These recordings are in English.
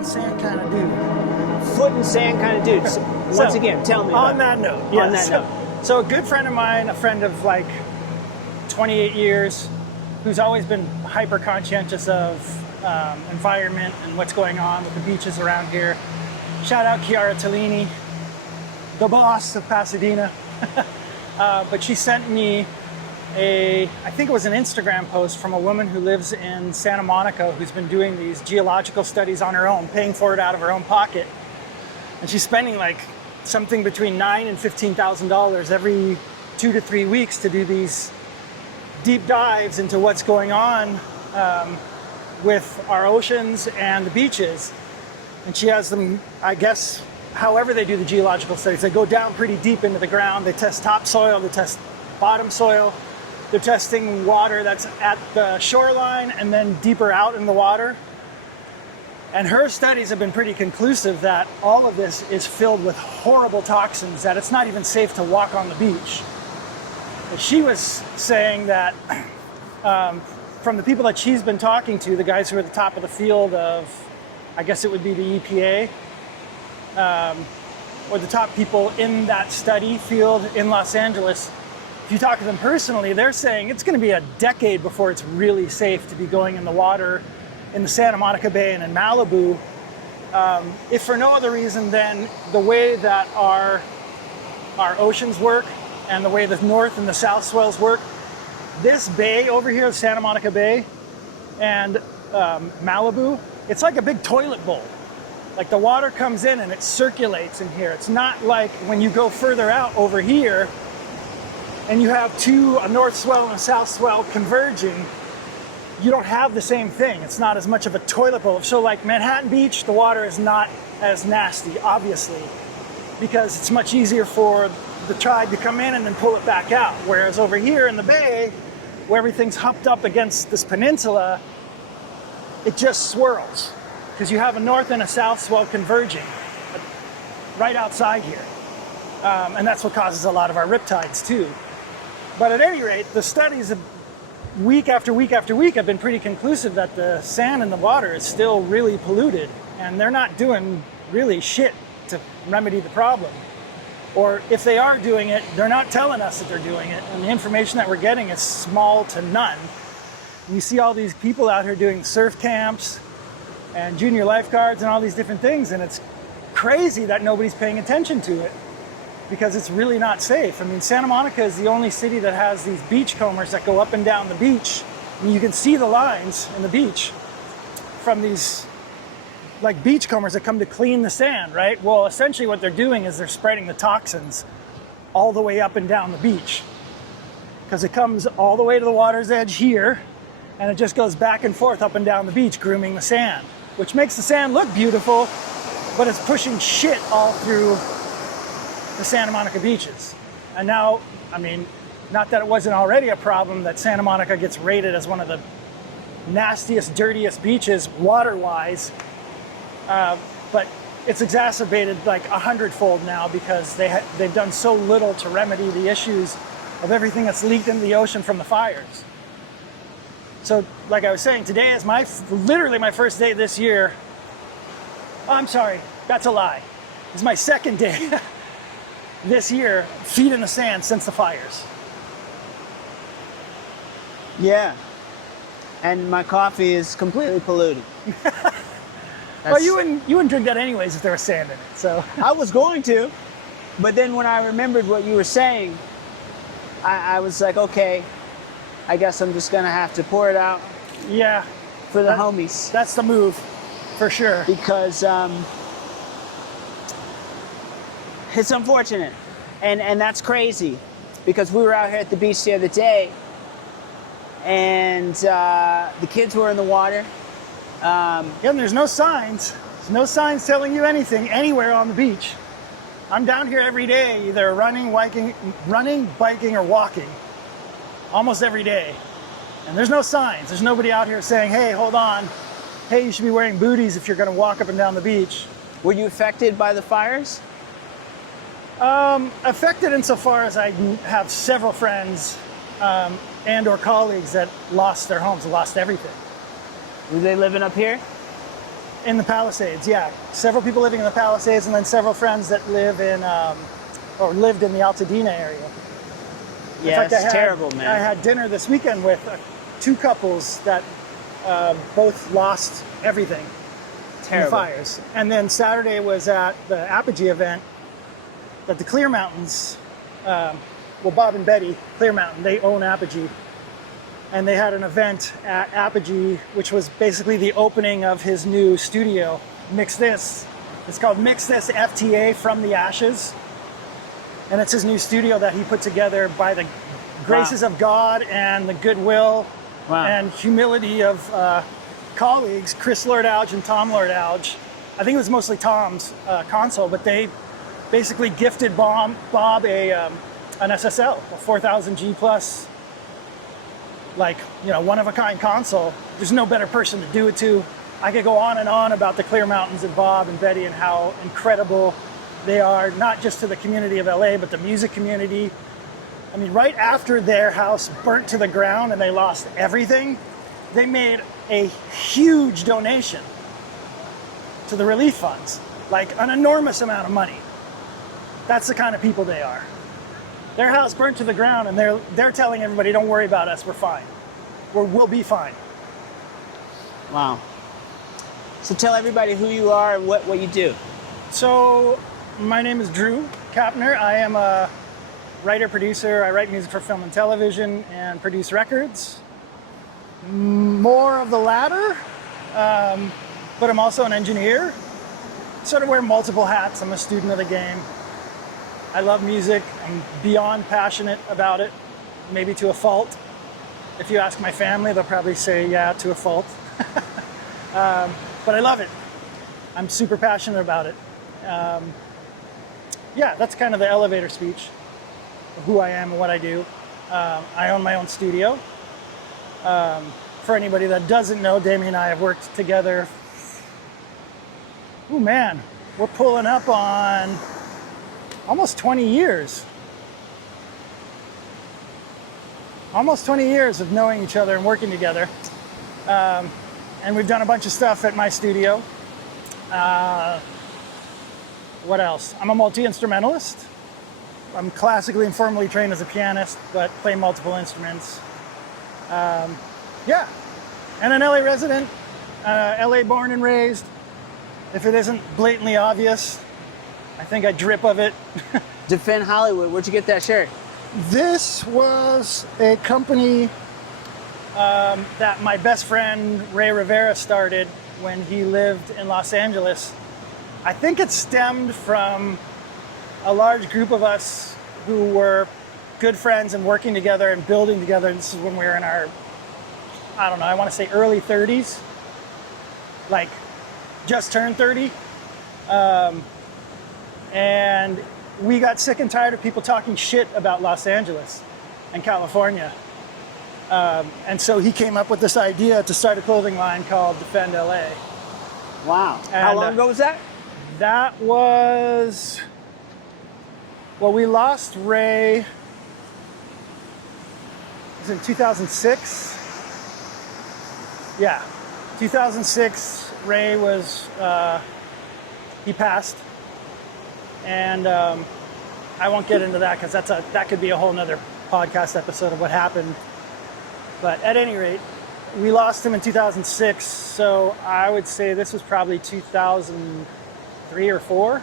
and sand kind of dude. Foot and sand kind of dude. So, once again, tell me. On that note, yes. On that note. So a good friend of mine, a friend of like 28 years, who's always been hyper conscientious of environment and what's going on with the beaches around here. Shout out Chiara Tellini, the boss of Pasadena. But she sent me I think it was an Instagram post from a woman who lives in Santa Monica who's been doing these geological studies on her own, paying for it out of her own pocket. And she's spending like something between $9,000 and $15,000 every 2 to 3 weeks to do these deep dives into what's going on with our oceans and the beaches. And she has them, I guess, however they do the geological studies, they go down pretty deep into the ground. They test topsoil, they test bottom soil. They're testing water that's at the shoreline and then deeper out in the water. And her studies have been pretty conclusive that all of this is filled with horrible toxins, that it's not even safe to walk on the beach. And she was saying that from the people that she's been talking to, the guys who are at the top of the field of, I guess it would be the EPA, or the top people in that study field in Los Angeles, if you talk to them personally, they're saying it's going to be a decade before it's really safe to be going in the water in the Santa Monica Bay and in Malibu, if for no other reason than the way that our oceans work and the way the north and the south swells work. This bay over here, Santa Monica Bay and Malibu, it's like a big toilet bowl. Like the water comes in and it circulates in here. It's not like when you go further out over here and you have a north swell and a south swell converging, you don't have the same thing. It's not as much of a toilet bowl. So like Manhattan Beach, the water is not as nasty, obviously, because it's much easier for the tide to come in and then pull it back out. Whereas over here in the bay, where everything's humped up against this peninsula, it just swirls because you have a north and a south swell converging right outside here. And that's what causes a lot of our riptides too. But at any rate, the studies have, week after week after week, have been pretty conclusive that the sand in the water is still really polluted, and they're not doing really shit to remedy the problem. Or if they are doing it, they're not telling us that they're doing it, and the information that we're getting is small to none. And you see all these people out here doing surf camps and junior lifeguards and all these different things, and it's crazy that nobody's paying attention to it, because it's really not safe. I mean, Santa Monica is the only city that has these beachcombers that go up and down the beach. And you can see the lines in the beach from these like beachcombers that come to clean the sand, right? Well, essentially what they're doing is they're spreading the toxins all the way up and down the beach, because it comes all the way to the water's edge here, and it just goes back and forth up and down the beach, grooming the sand, which makes the sand look beautiful, but it's pushing shit all through the Santa Monica beaches. And now, I mean, not that it wasn't already a problem that Santa Monica gets rated as one of the nastiest, dirtiest beaches water-wise, but it's exacerbated like 100-fold now because they've done so little to remedy the issues of everything that's leaked into the ocean from the fires. So, like I was saying, today is literally my first day this year. Oh, I'm sorry, that's a lie. It's my second day this year, feet in the sand since the fires. Yeah. And my coffee is completely polluted. Well, you wouldn't drink that anyways if there was sand in it, so. I was going to, but then when I remembered what you were saying, I was like, okay, I guess I'm just gonna have to pour it out. Yeah. For the homies. That's the move, for sure. Because it's unfortunate, and that's crazy, because we were out here at the beach the other day, and the kids were in the water. Yeah, and there's no signs. There's no signs telling you anything anywhere on the beach. I'm down here every day, either running, biking, or walking, almost every day. And there's no signs. There's nobody out here saying, hey, hold on. Hey, you should be wearing booties if you're going to walk up and down the beach. Were you affected by the fires? Affected insofar as I have several friends and or colleagues that lost their homes, lost everything. Were they living up here? In the Palisades, yeah. Several people living in the Palisades, and then several friends that live in, or lived in the Altadena area. Yeah, In fact, it's terrible, man. I had dinner this weekend with two couples that both lost everything in the fires. And then Saturday was at the Apogee event at the Clear Mountains. Well, Bob and Betty, Clear Mountain, they own Apogee. And they had an event at Apogee, which was basically the opening of his new studio, Mix This. It's called Mix This FTA From the Ashes. And it's his new studio that he put together by the graces of God and the goodwill and humility of colleagues, Chris Lord-Alge and Tom Lord-Alge. I think it was mostly Tom's console, but they basically gifted Bob an SSL, a 4000 G plus, like, you know, one-of-a-kind console. There's no better person to do it to. I could go on and on about the Clear Mountains and Bob and Betty and how incredible they are, not just to the community of LA, but the music community. I mean, right after their house burnt to the ground and they lost everything, they made a huge donation to the relief funds, like an enormous amount of money. That's the kind of people they are. Their house burnt to the ground and they're telling everybody, don't worry about us, we're fine. We'll be fine. Wow. So tell everybody who you are and what you do. So my name is Drew Kapner. I am a writer-producer. I write music for film and television and produce records. More of the latter, but I'm also an engineer. Sort of wear multiple hats. I'm a student of the game. I love music. I'm beyond passionate about it, maybe to a fault. If you ask my family, they'll probably say, yeah, to a fault. But I love it. I'm super passionate about it. Yeah, that's kind of the elevator speech of who I am and what I do. I own my own studio. For anybody that doesn't know, Damian and I have worked together. Oh man, we're pulling up on almost 20 years. Almost 20 years of knowing each other and working together. And we've done a bunch of stuff at my studio. What else? I'm a multi-instrumentalist. I'm classically and formally trained as a pianist, but play multiple instruments. Yeah, and an LA resident, LA born and raised. If it isn't blatantly obvious, I think I drip of it. Defend Hollywood. Where'd you get that shirt? This was a company that my best friend Ray Rivera started when he lived in Los Angeles. I think it stemmed from a large group of us who were good friends and working together and building together. This is when we were in our, I don't know, I want to say early 30s, like just turned 30. And we got sick and tired of people talking shit about Los Angeles and California. And so he came up with this idea to start a clothing line called Defend LA. Wow. And how long ago was that? That was, well, we lost Ray, it was in 2006. Yeah, 2006, Ray was, he passed. And I won't get into that because that could be a whole nother podcast episode of what happened. But at any rate, we lost him in 2006. So I would say this was probably 2003 or 4,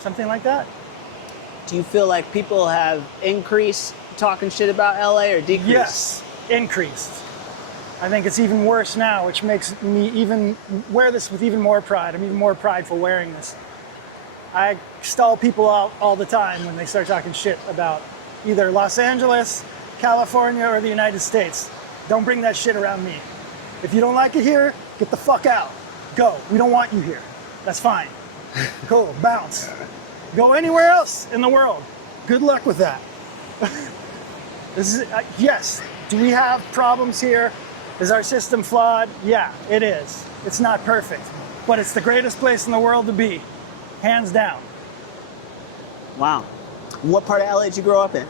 something like that. Do you feel like people have increased talking shit about LA or decreased? Yes, increased. I think it's even worse now, which makes me even wear this with even more pride. I'm even more prideful wearing this. I stall people out all the time when they start talking shit about either Los Angeles, California, or the United States. Don't bring that shit around me. If you don't like it here, get the fuck out. Go. We don't want you here. That's fine. Cool. Bounce. Go anywhere else in the world. Good luck with that. This is yes. Do we have problems here? Is our system flawed? Yeah, it is. It's not perfect, but it's the greatest place in the world to be. Hands down. Wow. What part of LA did you grow up in?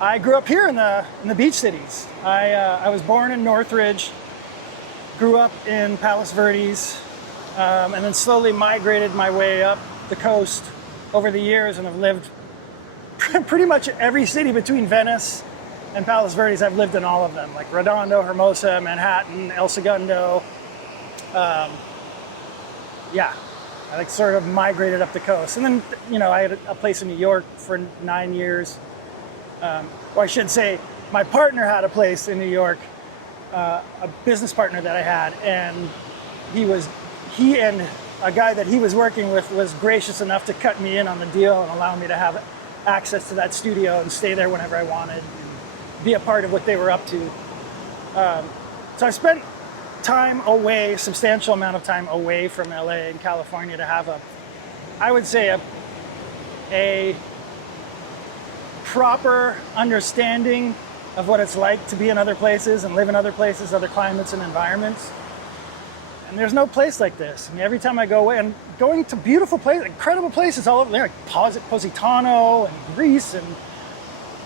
I grew up here in the beach cities. I was born in Northridge, grew up in Palos Verdes, and then slowly migrated my way up the coast over the years, and I've lived pretty much every city between Venice and Palos Verdes. I've lived in all of them, like Redondo, Hermosa, Manhattan, El Segundo. Yeah, I like sort of migrated up the coast. And then, you know, I had a place in New York for 9 years. Or I should say, my partner had a place in New York, a business partner that I had, and he and a guy that he was working with was gracious enough to cut me in on the deal and allow me to have access to that studio and stay there whenever I wanted and be a part of what they were up to. So I spent time away, substantial amount of time away from LA and California to have I would say a proper understanding of what it's like to be in other places and live in other places, other climates and environments. And there's no place like this. I mean, every time I go away, and going to beautiful places, incredible places all over there, like Positano and Greece and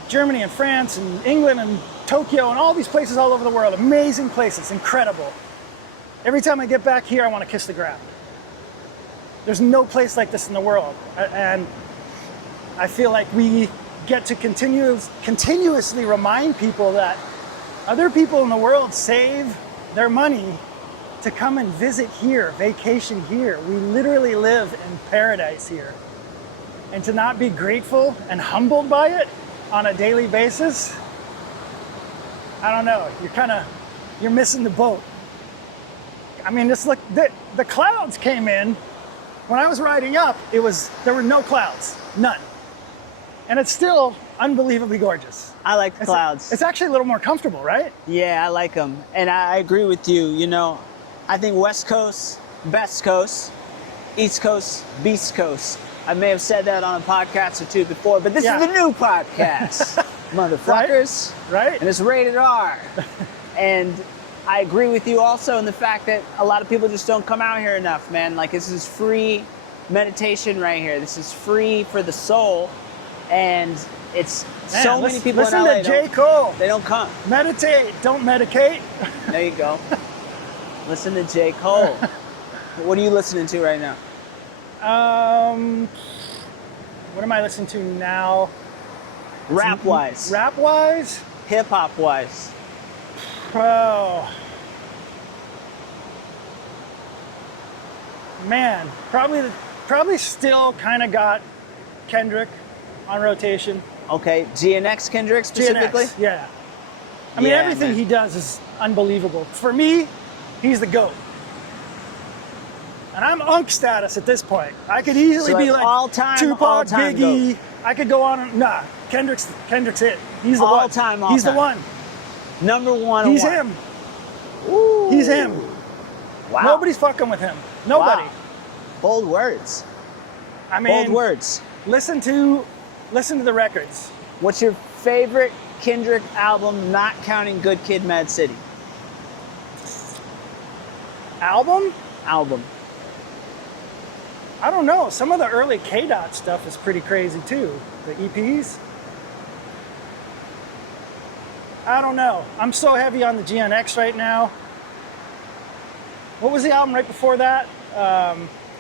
Germany and France and England and Tokyo and all these places all over the world, amazing places, incredible. Every time I get back here, I want to kiss the ground. There's no place like this in the world. And I feel like we get to continuously remind people that other people in the world save their money to come and visit here, vacation here. We literally live in paradise here. And to not be grateful and humbled by it on a daily basis, I don't know, you're missing the boat. I mean, just look, the clouds came in. When I was riding up, there were no clouds, none. And it's still unbelievably gorgeous. I like the clouds. It's actually a little more comfortable, right? Yeah, I like them. And I agree with you. You know, I think West Coast, best coast, East Coast, beast coast. I may have said that on a podcast or two before, but this is the new podcast, motherfuckers. Right? And it's rated R. And I agree with you also in the fact that a lot of people just don't come out here enough, man. Like, this is free meditation right here. This is free for the soul. And it's many people in LA. Listen to J. Cole. They don't come. Meditate, don't medicate. There you go. Listen to J. Cole. What are you listening to right now? What am I listening to now? Rap-wise. Rap-wise? Hip-hop-wise. Oh. Man, probably still kind of got Kendrick on rotation. Okay, GNX Kendrick specifically? GNX, yeah. I mean, everything he does is unbelievable. For me, he's the GOAT. And I'm unk status at this point. I could easily be like Tupac, Biggie. GOAT. I could go on. Nah, Kendrick's it. He's the one. He's the one. Number one. He's him. Ooh. He's him. Wow. Nobody's fucking with him. Nobody. Wow. Bold words. I mean, bold words. Listen to the records. What's your favorite Kendrick album, not counting Good Kid, Mad City? Album? Album. I don't know. Some of the early K-Dot stuff is pretty crazy too. The EPs. I don't know. I'm so heavy on the GNX right now. What was the album right before that?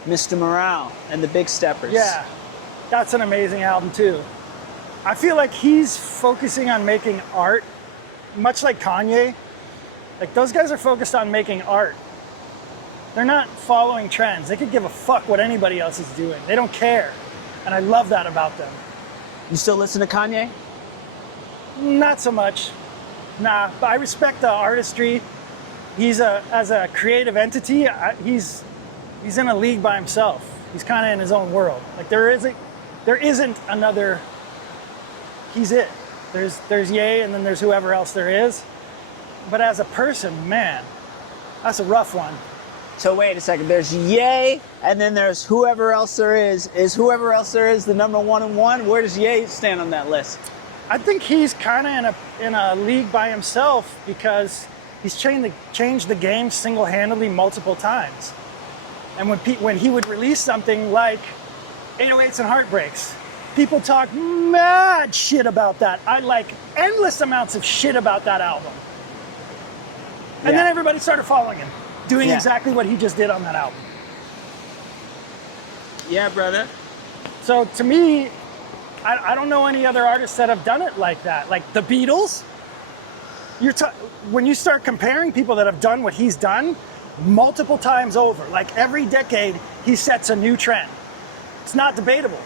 Mr. Morale and the Big Steppers. Yeah, that's an amazing album too. I feel like he's focusing on making art, much like Kanye. Like, those guys are focused on making art. They're not following trends. They could give a fuck what anybody else is doing. They don't care. And I love that about them. You still listen to Kanye? Not so much. Nah, but I respect the artistry. As a creative entity, he's in a league by himself. He's kind of in his own world. Like, there isn't another. He's it. There's Ye, and then there's whoever else there is. But as a person, man, that's a rough one. So wait a second. There's Ye, and then there's whoever else there is. Is whoever else there is the number one and one? Where does Ye stand on that list? I think he's kind of in a league by himself because he's changed the game single-handedly multiple times. And when he would release something like 808s and Heartbreaks, people talk mad shit about that. I like endless amounts of shit about that album. And then everybody started following him, doing exactly what he just did on that album. Yeah, brother. So to me, I don't know any other artists that have done it like that. Like the Beatles, when you start comparing people that have done what he's done multiple times over, like every decade, he sets a new trend. It's not debatable.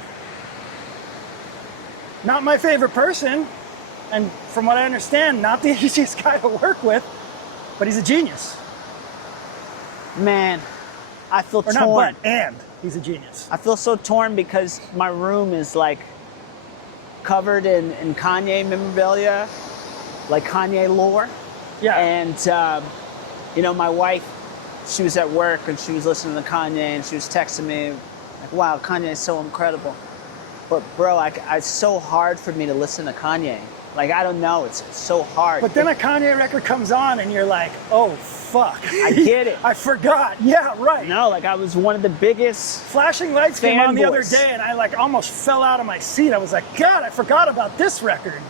Not my favorite person, and from what I understand, not the easiest guy to work with, but he's a genius. Man, I feel Or torn. not but, and he's a genius. I feel so torn because my room is like covered in Kanye memorabilia, like Kanye lore. Yeah. And, you know, my wife, she was at work and she was listening to Kanye and she was texting me like, wow, Kanye is so incredible. But bro, it's so hard for me to listen to Kanye. Like, I don't know, it's so hard. But then a Kanye record comes on and you're like, oh, fuck. I get it. I forgot. Yeah, right. No, like I was one of the biggest. Flashing Lights came on the other fanboys. day and I like almost fell out of my seat. I was like, God, I forgot about this record.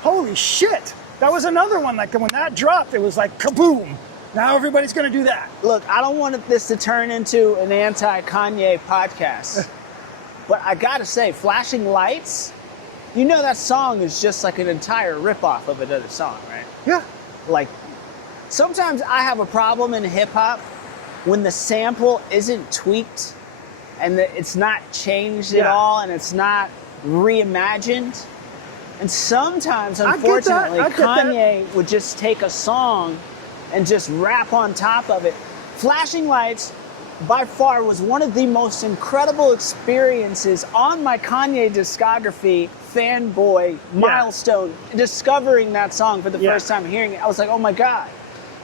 Holy shit. That was another one, like when that dropped, it was like kaboom. Now everybody's gonna do that. Look, I don't want this to turn into an anti-Kanye podcast. But I gotta say, Flashing Lights, you know that song is just like an entire ripoff of another song, right? Yeah. Like, sometimes I have a problem in hip hop when the sample isn't tweaked and it's not changed at Yeah. all and it's not reimagined. And sometimes, I get that. unfortunately, I get that. Kanye would just take a song and just rap on top of it. Flashing Lights, by far, was one of the most incredible experiences on my Kanye discography fanboy milestone. Discovering that song for the Yeah. first time, hearing it, I was like, oh my God.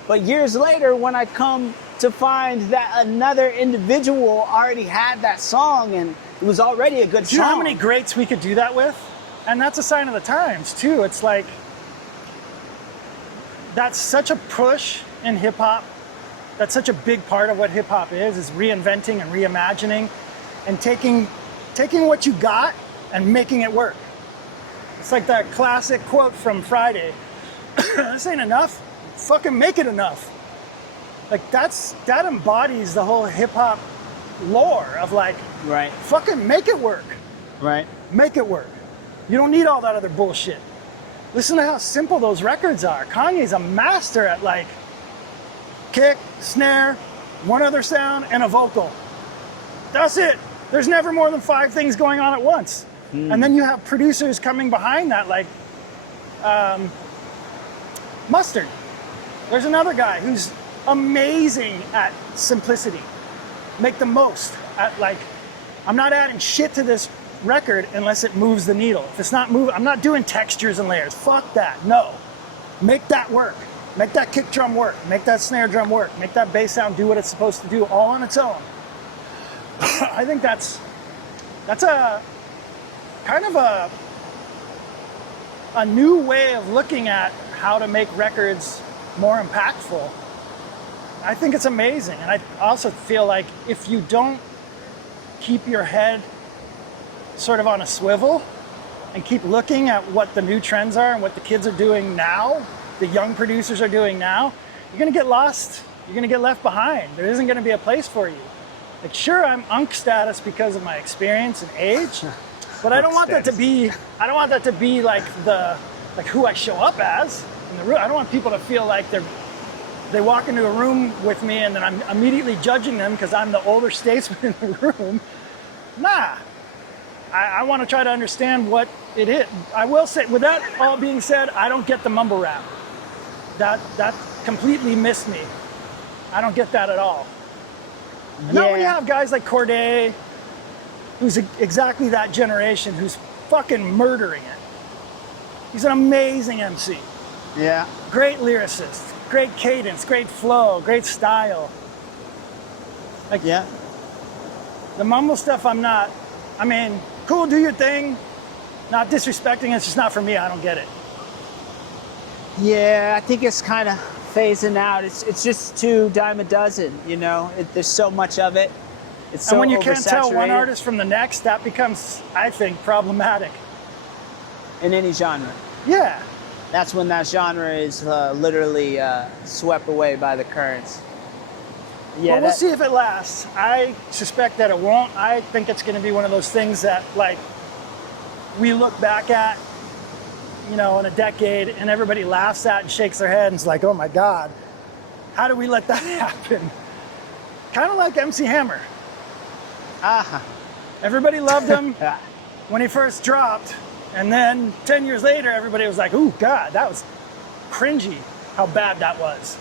But years later, when I come to find that another individual already had that song and it was already a good Do you know song. how many greats we could do that with? And that's a sign of the times, too. It's like, that's such a push in hip hop. That's such a big part of what hip hop is reinventing and reimagining and taking what you got and making it work. It's like that classic quote from Friday. This ain't enough. Fucking make it enough. Like that embodies the whole hip hop lore of like, Right, fucking make it work. right. Make it work. You don't need all that other bullshit. Listen to how simple those records are. Kanye's a master at like kick, snare, one other sound, and a vocal. That's it. There's never more than 5 things going on at once. And then you have producers coming behind that like Mustard. There's another guy who's amazing at simplicity. Make the most at like, I'm not adding shit to this record unless it moves the needle. If it's not moving, I'm not doing textures and layers. Fuck that. No. Make that work. Make that kick drum work. Make that snare drum work. Make that bass sound do what it's supposed to do all on its own. I think that's a kind of a new way of looking at how to make records more impactful. I think it's amazing. And I also feel like if you don't keep your head sort of on a swivel and keep looking at what the new trends are and what the kids are doing now, the young producers are doing now, you're gonna get lost. You're gonna get left behind. There isn't gonna be a place for you. Like, sure, I'm unk status because of my experience and age, but I don't want that to be like who I show up as in the room. I don't want people to feel like they walk into a room with me and then I'm immediately judging them because I'm the older statesman in the room. Nah. I want to try to understand what it is. I will say, with that all being said, I don't get the mumble rap. That completely missed me. I don't get that at all. And now when you have guys like Corday, who's exactly that generation, who's fucking murdering it. He's an amazing MC. Yeah. Great lyricist, great cadence, great flow, great style. Like, Yeah. the mumble stuff, I mean, cool, do your thing. Not disrespecting, it's just not for me. I don't get it. Yeah, I think it's kind of phasing out. It's just too dime a dozen, you know? There's so much of it. It's so And when you can't tell one oversaturated artist from the next, that becomes, I think, problematic. in any genre. Yeah. That's when that genre is literally swept away by the currents. Yeah, Well, we'll see if it lasts. I suspect that it won't. I think it's going to be one of those things that, like, we look back at, in a decade, and everybody laughs at and shakes their head and is like, oh my God, how do we let that happen? Kind of like MC Hammer. Everybody loved him when he first dropped, and then 10 years later, everybody was like, ooh, God, that was cringy, how bad that was.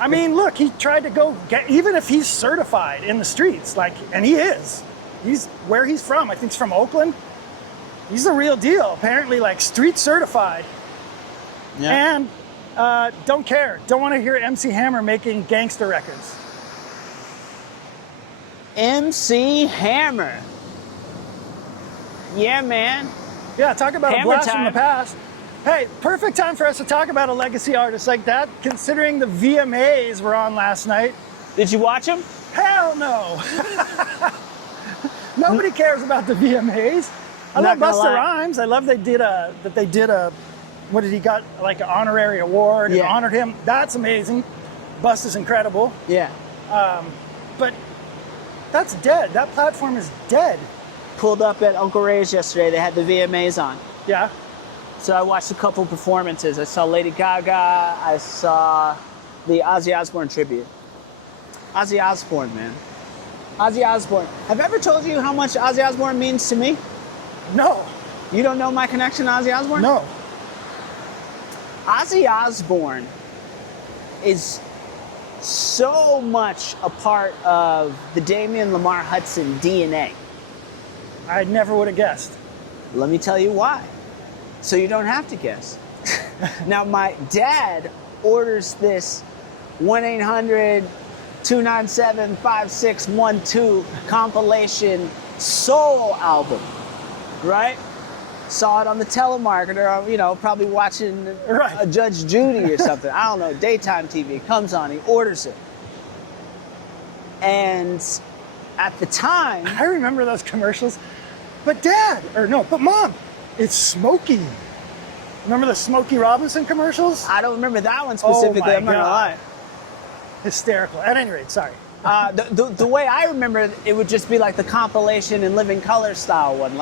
I mean, look, he tried to go get, even if he's certified in the streets, and he is. He's where he's from. I think he's from Oakland. He's the real deal. Apparently, street certified. Yeah. And don't care. Don't want to hear MC Hammer making gangster records. MC Hammer. Yeah, man. Yeah, talk about Hammer a blast time. from the past. Hey, perfect time for us to talk about a legacy artist like that, considering the VMAs were on last night. Did you watch him? Hell no. Nobody cares about the VMAs. I love Busta Rhymes. I love that they did a, what did he got, like an honorary award and honored him. That's amazing. Busta's incredible. Yeah. But that's dead. That platform is dead. Pulled up at Uncle Ray's yesterday. They had the VMAs on. Yeah. So I watched a couple performances. I saw Lady Gaga. I saw the Ozzy Osbourne tribute. Ozzy Osbourne, man. Ozzy Osbourne. Have I ever told you how much Ozzy Osbourne means to me? No. You don't know my connection to Ozzy Osbourne? No. Ozzy Osbourne is so much a part of the Damian Lemar Hudson DNA. I never would have guessed. Let me tell you why. So you don't have to guess. Now, my dad orders this 1-800-297-5612 compilation soul album, right? Saw it on the telemarketer, probably watching a Judge Judy or something. I don't know, daytime TV. Comes on, he orders it. And at the time... I remember those commercials. But Mom, it's Smokey. Remember the Smokey Robinson commercials? I don't remember that one specifically, I'm not gonna lie. Hysterical. At any rate, sorry. The way I remember it would just be like the compilation in living color style one.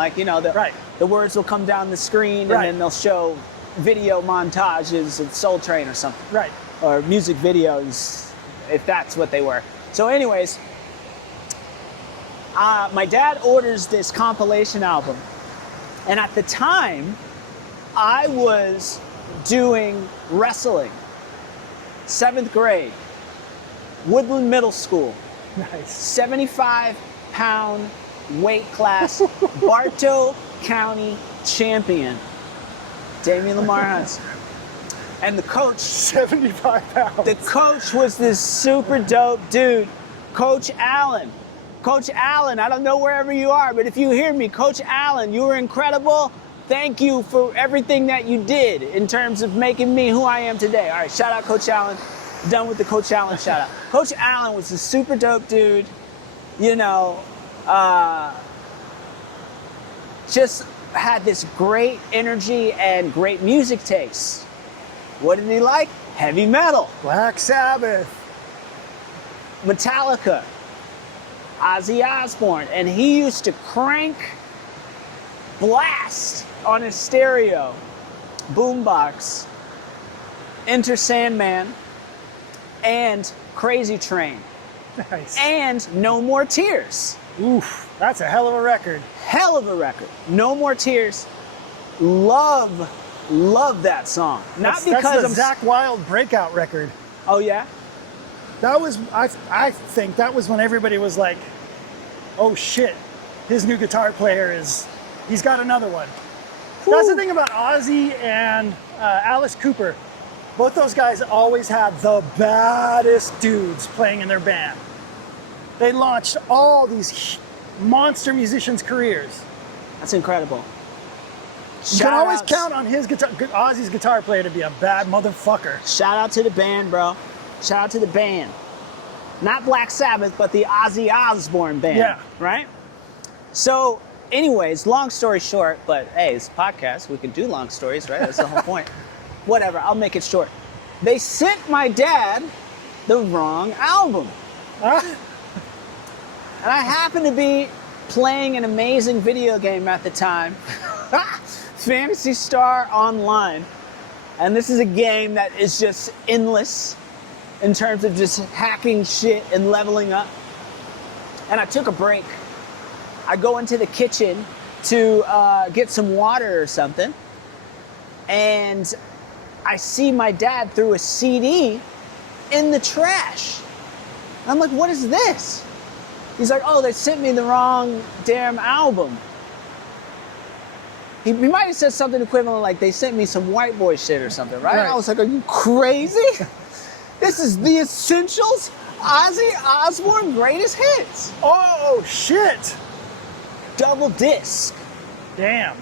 The words will come down the screen and then they'll show video montages of Soul Train or something. Right. Or music videos, if that's what they were. So anyways, my dad orders this compilation album. And at the time, I was doing wrestling, 7th grade, Woodland Middle School. Nice. 75-pound weight class, Bartow County champion, Damian Lemar Hudson. And the coach... 75 pounds. The coach was this super dope dude, Coach Allen. Coach Allen, I don't know wherever you are, but if you hear me, Coach Allen, you were incredible. Thank you for everything that you did in terms of making me who I am today. All right, shout out Coach Allen. Done with the Coach Allen shout out. Coach Allen was a super dope dude, just had this great energy and great music taste. What did he like? Heavy metal. Black Sabbath. Metallica. Ozzy Osbourne. And he used to crank blast on his stereo boombox Enter Sandman and Crazy Train. Nice. And No More Tears. Oof, that's a hell of a record. Hell of a record. No More Tears. Love that song. Not because that's the I'm Zakk Wylde breakout record. Oh yeah? That was, I think that was when everybody was like, oh shit, his new guitar player he's got another one. Whew. That's the thing about Ozzy and Alice Cooper. Both those guys always had the baddest dudes playing in their band. They launched all these monster musicians' careers. That's incredible. You can always count on Ozzy's guitar player to be a bad motherfucker. Shout out to the band, bro. Shout out to the band. Not Black Sabbath, but the Ozzy Osbourne band. Yeah. Right? So, anyways, long story short, but hey, it's a podcast. We can do long stories, right? That's the whole point. Whatever, I'll make it short. They sent my dad the wrong album. Ah, And I happened to be playing an amazing video game at the time, Phantasy Star Online. And this is a game that is just endless in terms of just hacking shit and leveling up. And I took a break. I go into the kitchen to get some water or something. And I see my dad threw a CD in the trash. And I'm like, what is this? He's like, oh, they sent me the wrong damn album. He might have said something equivalent like, they sent me some white boy shit or something, right? Right. I was like, are you crazy? This is The Essentials, Ozzy Osbourne Greatest Hits. oh, shit. Double disc. Damn.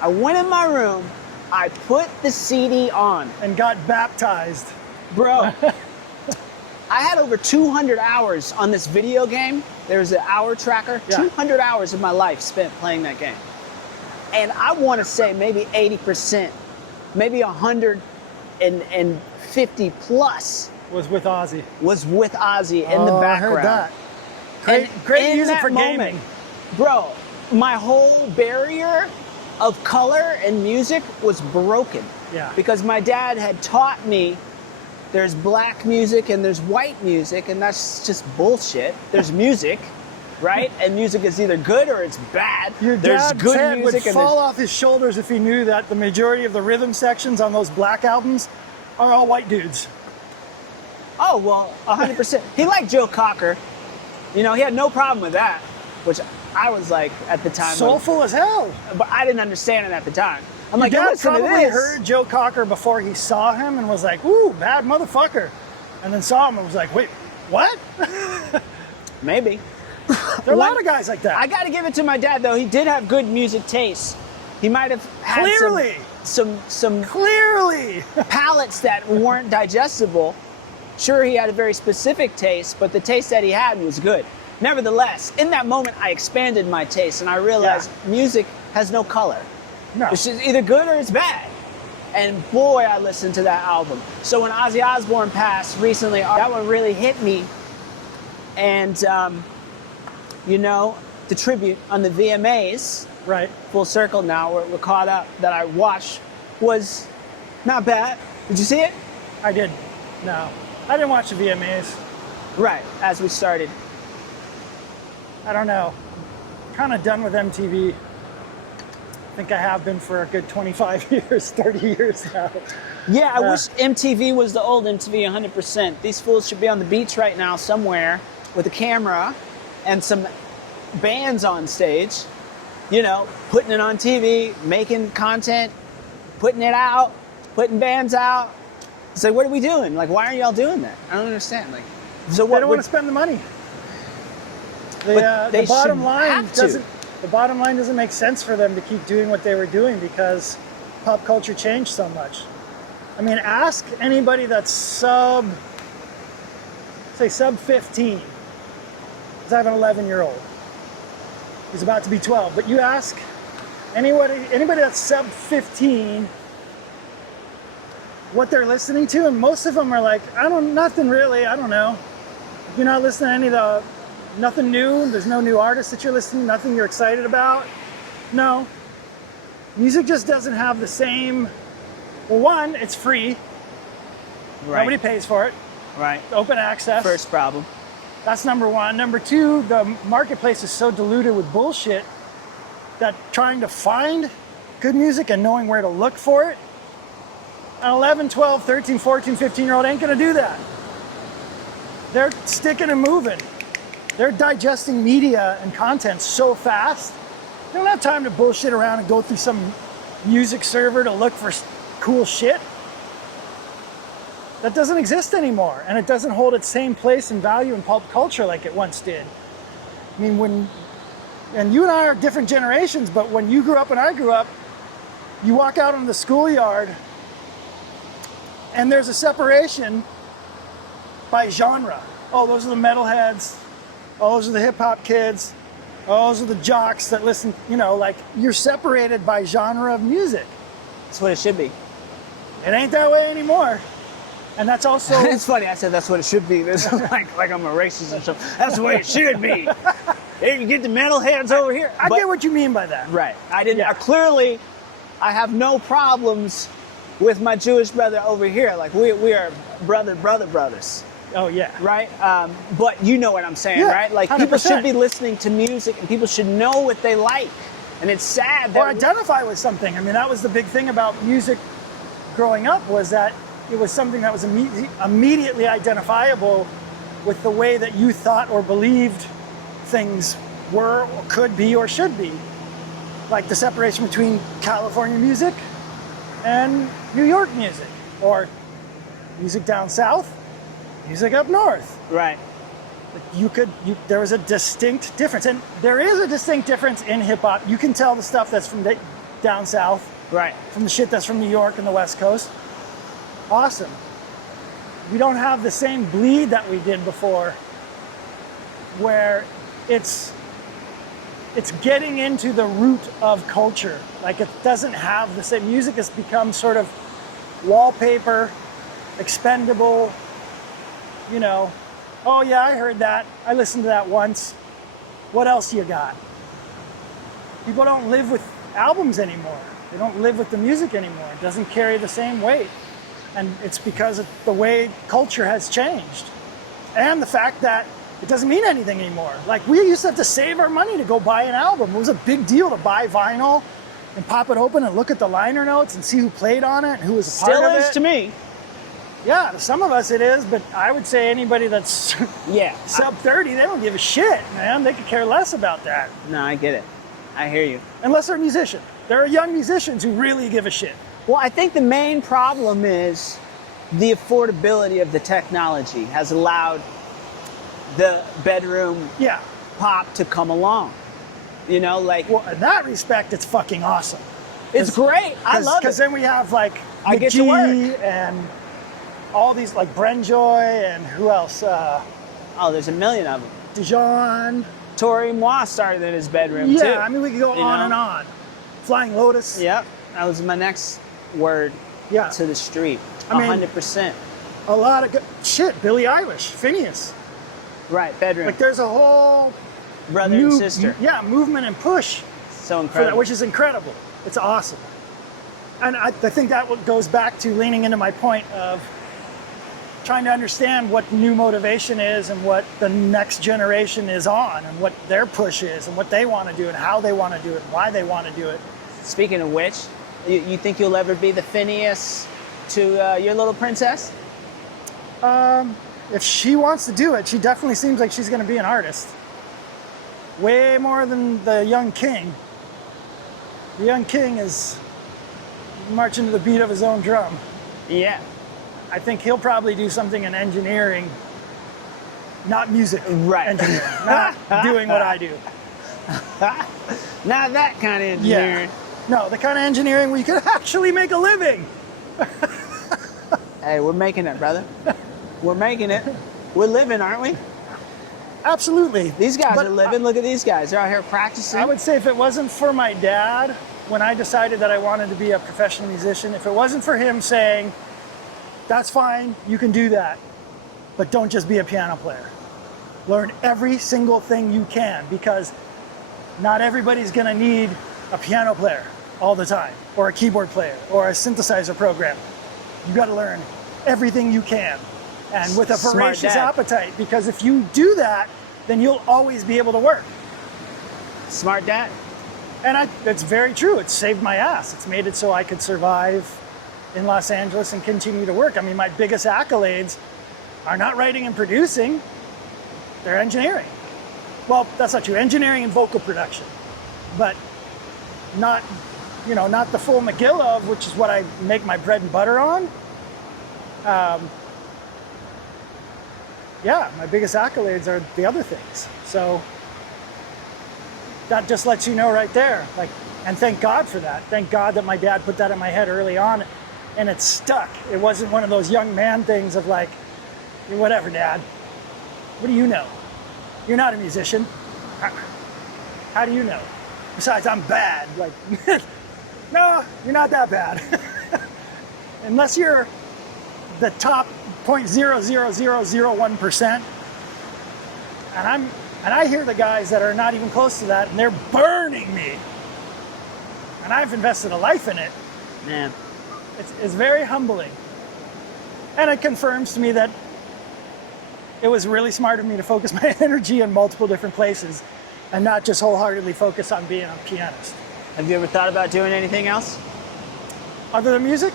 I went in my room, I put the CD on. And got baptized. Bro, I had over 200 hours on this video game. There's an hour tracker. Yeah. 200 hours of my life spent playing that game. And I want to say maybe 80%, maybe 150 plus Was with Ozzy. was with Ozzy in the Oh, background. I heard that. And Great in music that for moment, gaming. Bro, my whole barrier of color and music was broken. Yeah. Because my dad had taught me there's black music and there's white music, and that's just bullshit. There's music, right? And music is either good or it's bad. Your There's dad's good head would music and fall off his shoulders if he knew that the majority of the rhythm sections on those black albums are all white dudes. oh, well, 100%. He liked Joe Cocker. You know, he had no problem with that, which I was like, at the time, Soulful as hell. but I didn't understand it at the time. I'm like, Your dad listen to probably this. heard Joe Cocker before he saw him and was like, "Ooh, bad motherfucker," and then saw him and was like, "Wait, what?" Maybe. There are a lot of guys like that. I got to give it to my dad, though. He did have good music taste. He might have had Clearly. some Clearly. palates that weren't digestible. Sure, he had a very specific taste, but the taste that he had was good. Nevertheless, in that moment, I expanded my taste, and I realized music has no color. No. It's just either good or it's bad. And boy, I listened to that album. So when Ozzy Osbourne passed recently, that one really hit me. And, you know, the tribute on the VMAs, Right. full circle now, we're caught up, that I watched was not bad. Did you see it? I did. No. I didn't watch the VMAs. Right, as we started. I don't know. Kind of done with MTV. I think I have been for a good 25 years, 30 years now. Yeah, I wish MTV was the old MTV 100%. These fools should be on the beach right now somewhere with a camera and some bands on stage, you know, putting it on TV, making content, putting it out, putting bands out. It's like, what are we doing? Like, why are y'all doing that? I don't understand. Like, so They what? don't want to spend the money. But they The bottom should line have to. doesn't. The bottom line doesn't make sense for them to keep doing what they were doing because pop culture changed so much. I mean, ask anybody that's sub 15. Because I have an 11-year-old. He's about to be 12. But you ask anybody that's sub 15 what they're listening to, and most of them are like, nothing really, I don't know. You're not listening to any of the, nothing new, there's no new artists that you're listening to, nothing you're excited about. No. Music just doesn't have the same, well, one, it's free. Right. Nobody pays for it. Right. Open access. First problem. That's number one. Number two, the marketplace is so diluted with bullshit that trying to find good music and knowing where to look for it, an 11, 12, 13, 14, 15-year-old ain't gonna do that. They're sticking and moving. They're digesting media and content so fast. They don't have time to bullshit around and go through some music server to look for cool shit. That doesn't exist anymore, and it doesn't hold its same place and value in pop culture like it once did. I mean, and you and I are different generations, but when you grew up and I grew up, you walk out on the schoolyard and there's a separation by genre. Oh, those are the metalheads. Oh, those are the hip hop kids. Oh, those are the jocks that listen, you know, like you're separated by genre of music. That's what it should be. It ain't that way anymore. And that's also It's funny. I said that's what it should be. This like I'm a racist or something. That's the way it should be. Here you get the metalheads over here. I get what you mean by that. Right. I didn't. Yeah. Clearly, I have no problems with my Jewish brother over here. Like we are brothers. Oh yeah. Right. But you know what I'm saying, Yeah, right? Like people 100%. should be listening to music, and people should know what they like. And it's sad that Or identify with something. I mean, that was the big thing about music growing up, was that it was something that was immediately identifiable with the way that you thought or believed things were or could be or should be. Like the separation between California music and New York music, or music down south, music up north. right. There was a distinct difference, and there is a distinct difference in hip hop. You can tell the stuff that's from down south Right. from the shit that's from New York and the West Coast. Awesome. We don't have the same bleed that we did before, where it's getting into the root of culture. Like, it doesn't have the same, music has become sort of wallpaper, expendable, you know, oh yeah, I heard that, I listened to that once, what else you got? People don't live with albums anymore. They don't live with the music anymore. It doesn't carry the same weight. And it's because of the way culture has changed. And the fact that it doesn't mean anything anymore. Like, we used to have to save our money to go buy an album. It was a big deal to buy vinyl and pop it open and look at the liner notes and see who played on it and who was a part Still of is it. to me. Yeah, to some of us it is, but I would say anybody that's Yeah. sub 30, they don't give a shit, man. They could care less about that. No, I get it. I hear you. Unless they're a musician. There are young musicians who really give a shit. Well, I think the main problem is the affordability of the technology has allowed the bedroom Yeah. pop to come along. You know, like, Well, in that respect, it's fucking awesome. it's great. I love Because it. then we have like I get to McGee work. and all these, like Brenjoy and who else? Oh, there's a million of them. Dijon. Tori Moi started in his bedroom, too. Yeah, I mean, we could go You on know? and on. Flying Lotus. Yep. That was my next word Yeah. to the street. I mean- 100%. A lot of good shit. Billie Eilish, Phineas. Right, bedroom. Like, there's a whole Brother and sister. movement and push So for incredible. that, which is incredible. It's awesome. And I think that goes back to leaning into my point of trying to understand what new motivation is and what the next generation is on and what their push is and what they want to do and how they want to do it and why they want to do it. Speaking of which, you think you'll ever be the Phineas to your little princess? If she wants to do it, she definitely seems like she's going to be an artist. Way more than the young king. The young king is marching to the beat of his own drum. Yeah. I think he'll probably do something in engineering, not music. Right. Engineering, not doing what I do. Not that kind of engineering. No, the kind of engineering where you can actually make a living. Hey, we're making it, brother. We're making it. We're living, aren't we? Absolutely. These guys But are living. Look at these guys. They're out here practicing. I would say if it wasn't for my dad, when I decided that I wanted to be a professional musician, if it wasn't for him saying, that's fine, you can do that, but don't just be a piano player. Learn every single thing you can, because not everybody's gonna need a piano player all the time, or a keyboard player, or a synthesizer programmer. You gotta learn everything you can, and with a Smart voracious dad. appetite, because if you do that, then you'll always be able to work. Smart dad. And it's very true. It's saved my ass. It's made it so I could survive in Los Angeles and continue to work. I mean, my biggest accolades are not writing and producing, they're engineering. Well, that's not true. Engineering and vocal production, but not the full McGill of, which is what I make my bread and butter on. Yeah, my biggest accolades are the other things. So that just lets you know right there. Like, and thank God for that. Thank God that my dad put that in my head early on, and it stuck. It wasn't one of those young man things of like, whatever, Dad. What do you know? You're not a musician. How do you know? Besides, I'm bad. Like, no, you're not that bad. Unless you're the top 0.00001%. And I hear the guys that are not even close to that, and they're burning me. And I've invested a life in it. Man. It's very humbling. And it confirms to me that it was really smart of me to focus my energy in multiple different places and not just wholeheartedly focus on being a pianist. Have you ever thought about doing anything else? Other than music?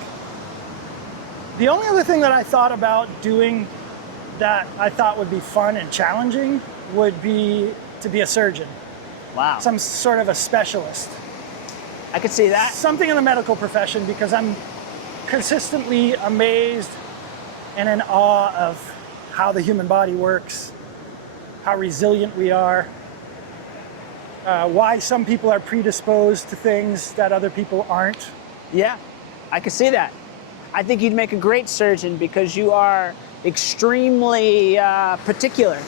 The only other thing that I thought about doing that I thought would be fun and challenging would be to be a surgeon. Wow. Some sort of a specialist. I could see that. Something in the medical profession, because I'm consistently amazed and in awe of how the human body works, how resilient we are, why some people are predisposed to things that other people aren't. Yeah, I could see that. I think you'd make a great surgeon because you are extremely particular,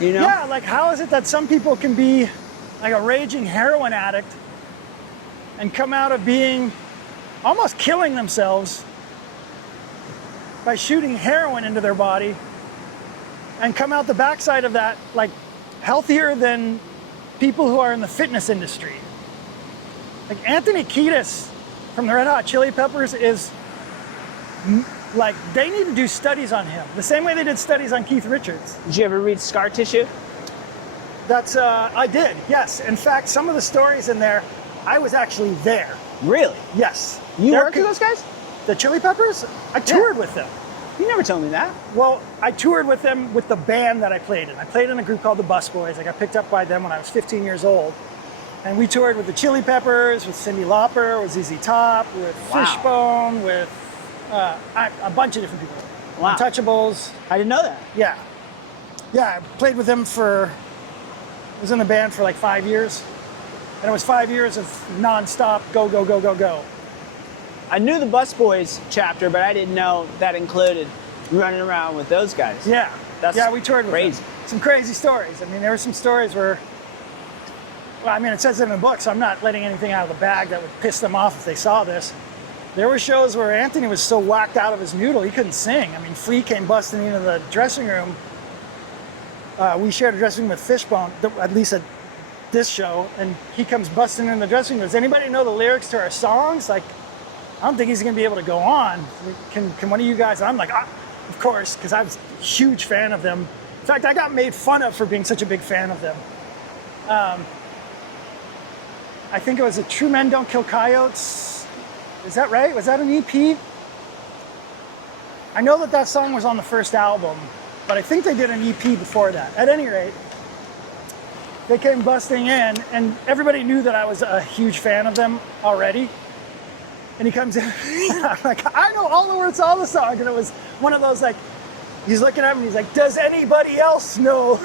you know? Yeah, like how is it that some people can be like a raging heroin addict and come out of being almost killing themselves by shooting heroin into their body and come out the backside of that like healthier than people who are in the fitness industry. Like Anthony Kiedis from the Red Hot Chili Peppers is like, they need to do studies on him the same way they did studies on Keith Richards. Did you ever read Scar Tissue? That's, I did, yes. In fact, some of the stories in there, I was actually there. Really? Yes. You worked with those guys? The Chili Peppers? I toured with them. You never told me that. Well, I toured with them with the band that I played in. I played in a group called the Bus Boys. I got picked up by them when I was 15 years old. And we toured with the Chili Peppers, with Cyndi Lauper, with ZZ Top, with Fishbone, with a bunch of different people. Wow. Untouchables. I didn't know that. Yeah. Yeah, I played with them I was in the band for like 5 years. And it was 5 years of nonstop go, go, go, go, go. I knew the Bus Boys chapter, but I didn't know that included running around with those guys. Yeah. That's we toured with crazy. them. Some crazy stories. I mean, there were some stories where, well, I mean, it says it in the book, so I'm not letting anything out of the bag that would piss them off if they saw this. There were shows where Anthony was so whacked out of his noodle, he couldn't sing. I mean, Flea came busting into the dressing room. We shared a dressing room with Fishbone, at least at this show, and he comes busting in the dressing room. Does anybody know the lyrics to our songs? Like, I don't think he's going to be able to go on. Can one of you guys? And I'm like, of course, because I was a huge fan of them. In fact, I got made fun of for being such a big fan of them. I think it was a True Men Don't Kill Coyotes. Is that right? Was that an EP? I know that song was on the first album, but I think they did an EP before that. At any rate, they came busting in, and everybody knew that I was a huge fan of them already. And he comes in, I'm like, I know all the words to all the songs. And it was one of those, like, he's looking at me, he's like, does anybody else know?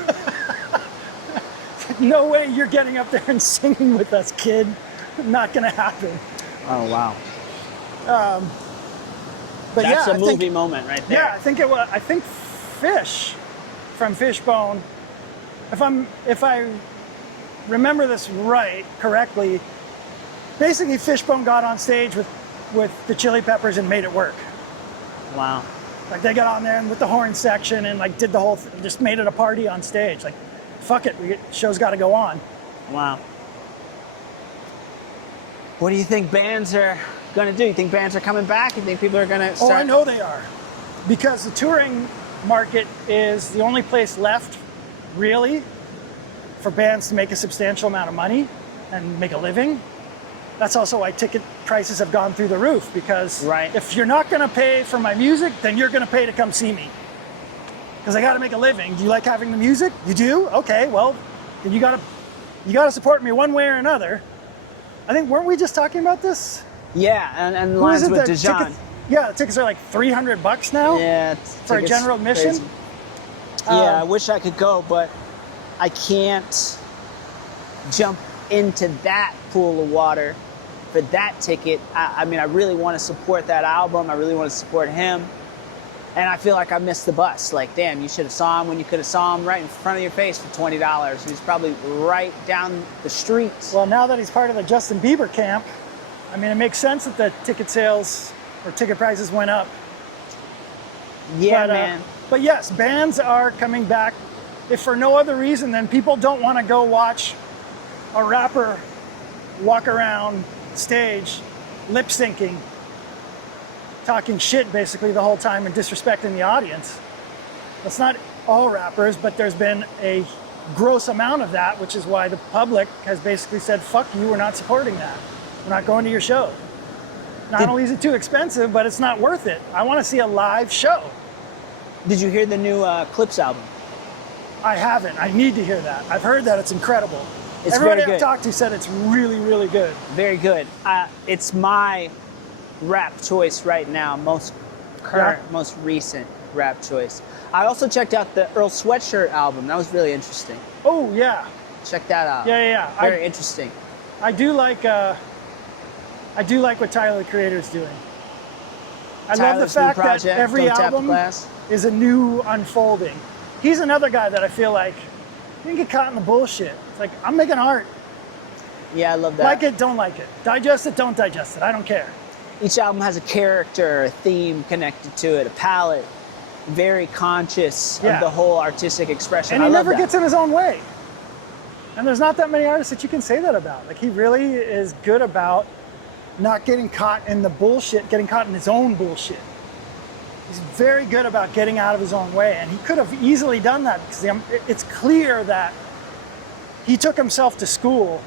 No way you're getting up there and singing with us, kid. Not gonna happen. Oh, wow. But that's yeah, a movie moment right there. Yeah, I think Fish from Fishbone, if I remember this correctly, basically Fishbone got on stage with the Chili Peppers and made it work. Wow. Like they got on there and with the horn section and like did the whole thing, just made it a party on stage. Like, fuck it, show's got to go on. Wow. What do you think bands are going to do? You think bands are coming back? You think people are going to start? Oh, I know they are. Because the touring market is the only place left, really, for bands to make a substantial amount of money and make a living. That's also why ticket prices have gone through the roof, because if you're not going to pay for my music, then you're going to pay to come see me. Because I got to make a living. Do you like having the music? You do? Okay, well, then you got to support me one way or another. I think, weren't we just talking about this? Yeah, and lines with Dijon. Yeah, the tickets are like $300 now. Yeah, for a general admission. Yeah, I wish I could go, but I can't jump into that pool of water for that ticket. I mean, I really want to support that album. I really want to support him. And I feel like I missed the bus. Like, damn, you should have saw him when you could have saw him right in front of your face for $20. He's probably right down the street. Well, now that he's part of the Justin Bieber camp, I mean, it makes sense that the ticket sales or ticket prices went up. Yeah, but, man. But yes, bands are coming back, if for no other reason than people don't want to go watch a rapper walk around stage lip syncing, talking shit basically the whole time and disrespecting the audience. That's not all rappers, but there's been a gross amount of that, which is why the public has basically said, fuck you, we're not supporting that. We're not going to your show. Not only is it too expensive, but it's not worth it. I want to see a live show. Did you hear the new Clips album? I haven't. I need to hear that. I've heard that it's incredible. It's Everybody very I've good. talked to said it's really, really good. Very good. It's my rap choice right now, most current, most recent rap choice. I also checked out the Earl Sweatshirt album. That was really interesting. Oh, yeah. Check that out. Yeah. Very interesting. I do like what Tyler, the Creator's doing. I love the Tyler's new fact that project, every Don't Tap the album Glass. is a new unfolding. He's another guy that I feel like you can get caught in the bullshit. It's like, I'm making art. Yeah, I love that. Like it, don't like it. Digest it, don't digest it. I don't care. Each album has a character, a theme connected to it, a palette. Very conscious of the whole artistic expression. And I he love never that. gets in his own way. And there's not that many artists that you can say that about. Like, he really is good about not getting caught in the bullshit, getting caught in his own bullshit. He's very good about getting out of his own way, and he could have easily done that because it's clear that he took himself to school.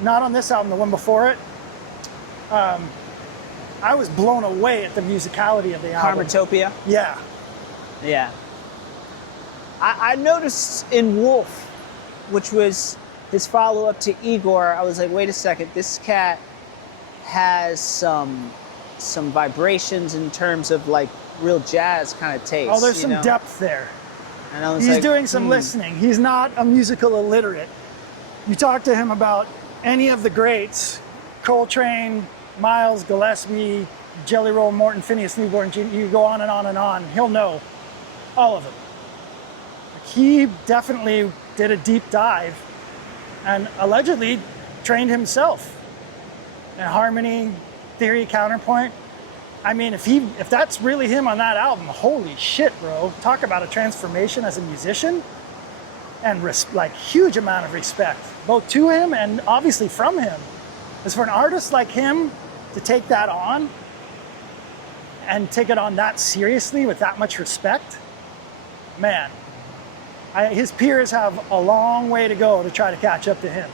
Not on this album, the one before it. I was blown away at the musicality of the album. Karmatopia? Yeah. Yeah. I noticed in Wolf, which was his follow-up to Igor, I was like, wait a second, this cat has some vibrations in terms of like real jazz kind of taste. Oh, there's some depth there. And I was He's like, doing some listening. He's not a musical illiterate. You talk to him about any of the greats, Coltrane, Miles, Gillespie, Jelly Roll, Morton, Phineas Newborn, you go on and on and on. He'll know all of them. He definitely did a deep dive and allegedly trained himself in harmony, theory, counterpoint. I mean, if that's really him on that album, holy shit, bro. Talk about a transformation as a musician and like huge amount of respect, both to him and obviously from him. Because for an artist like him to take that on and take it on that seriously with that much respect, man, his peers have a long way to go to try to catch up to him.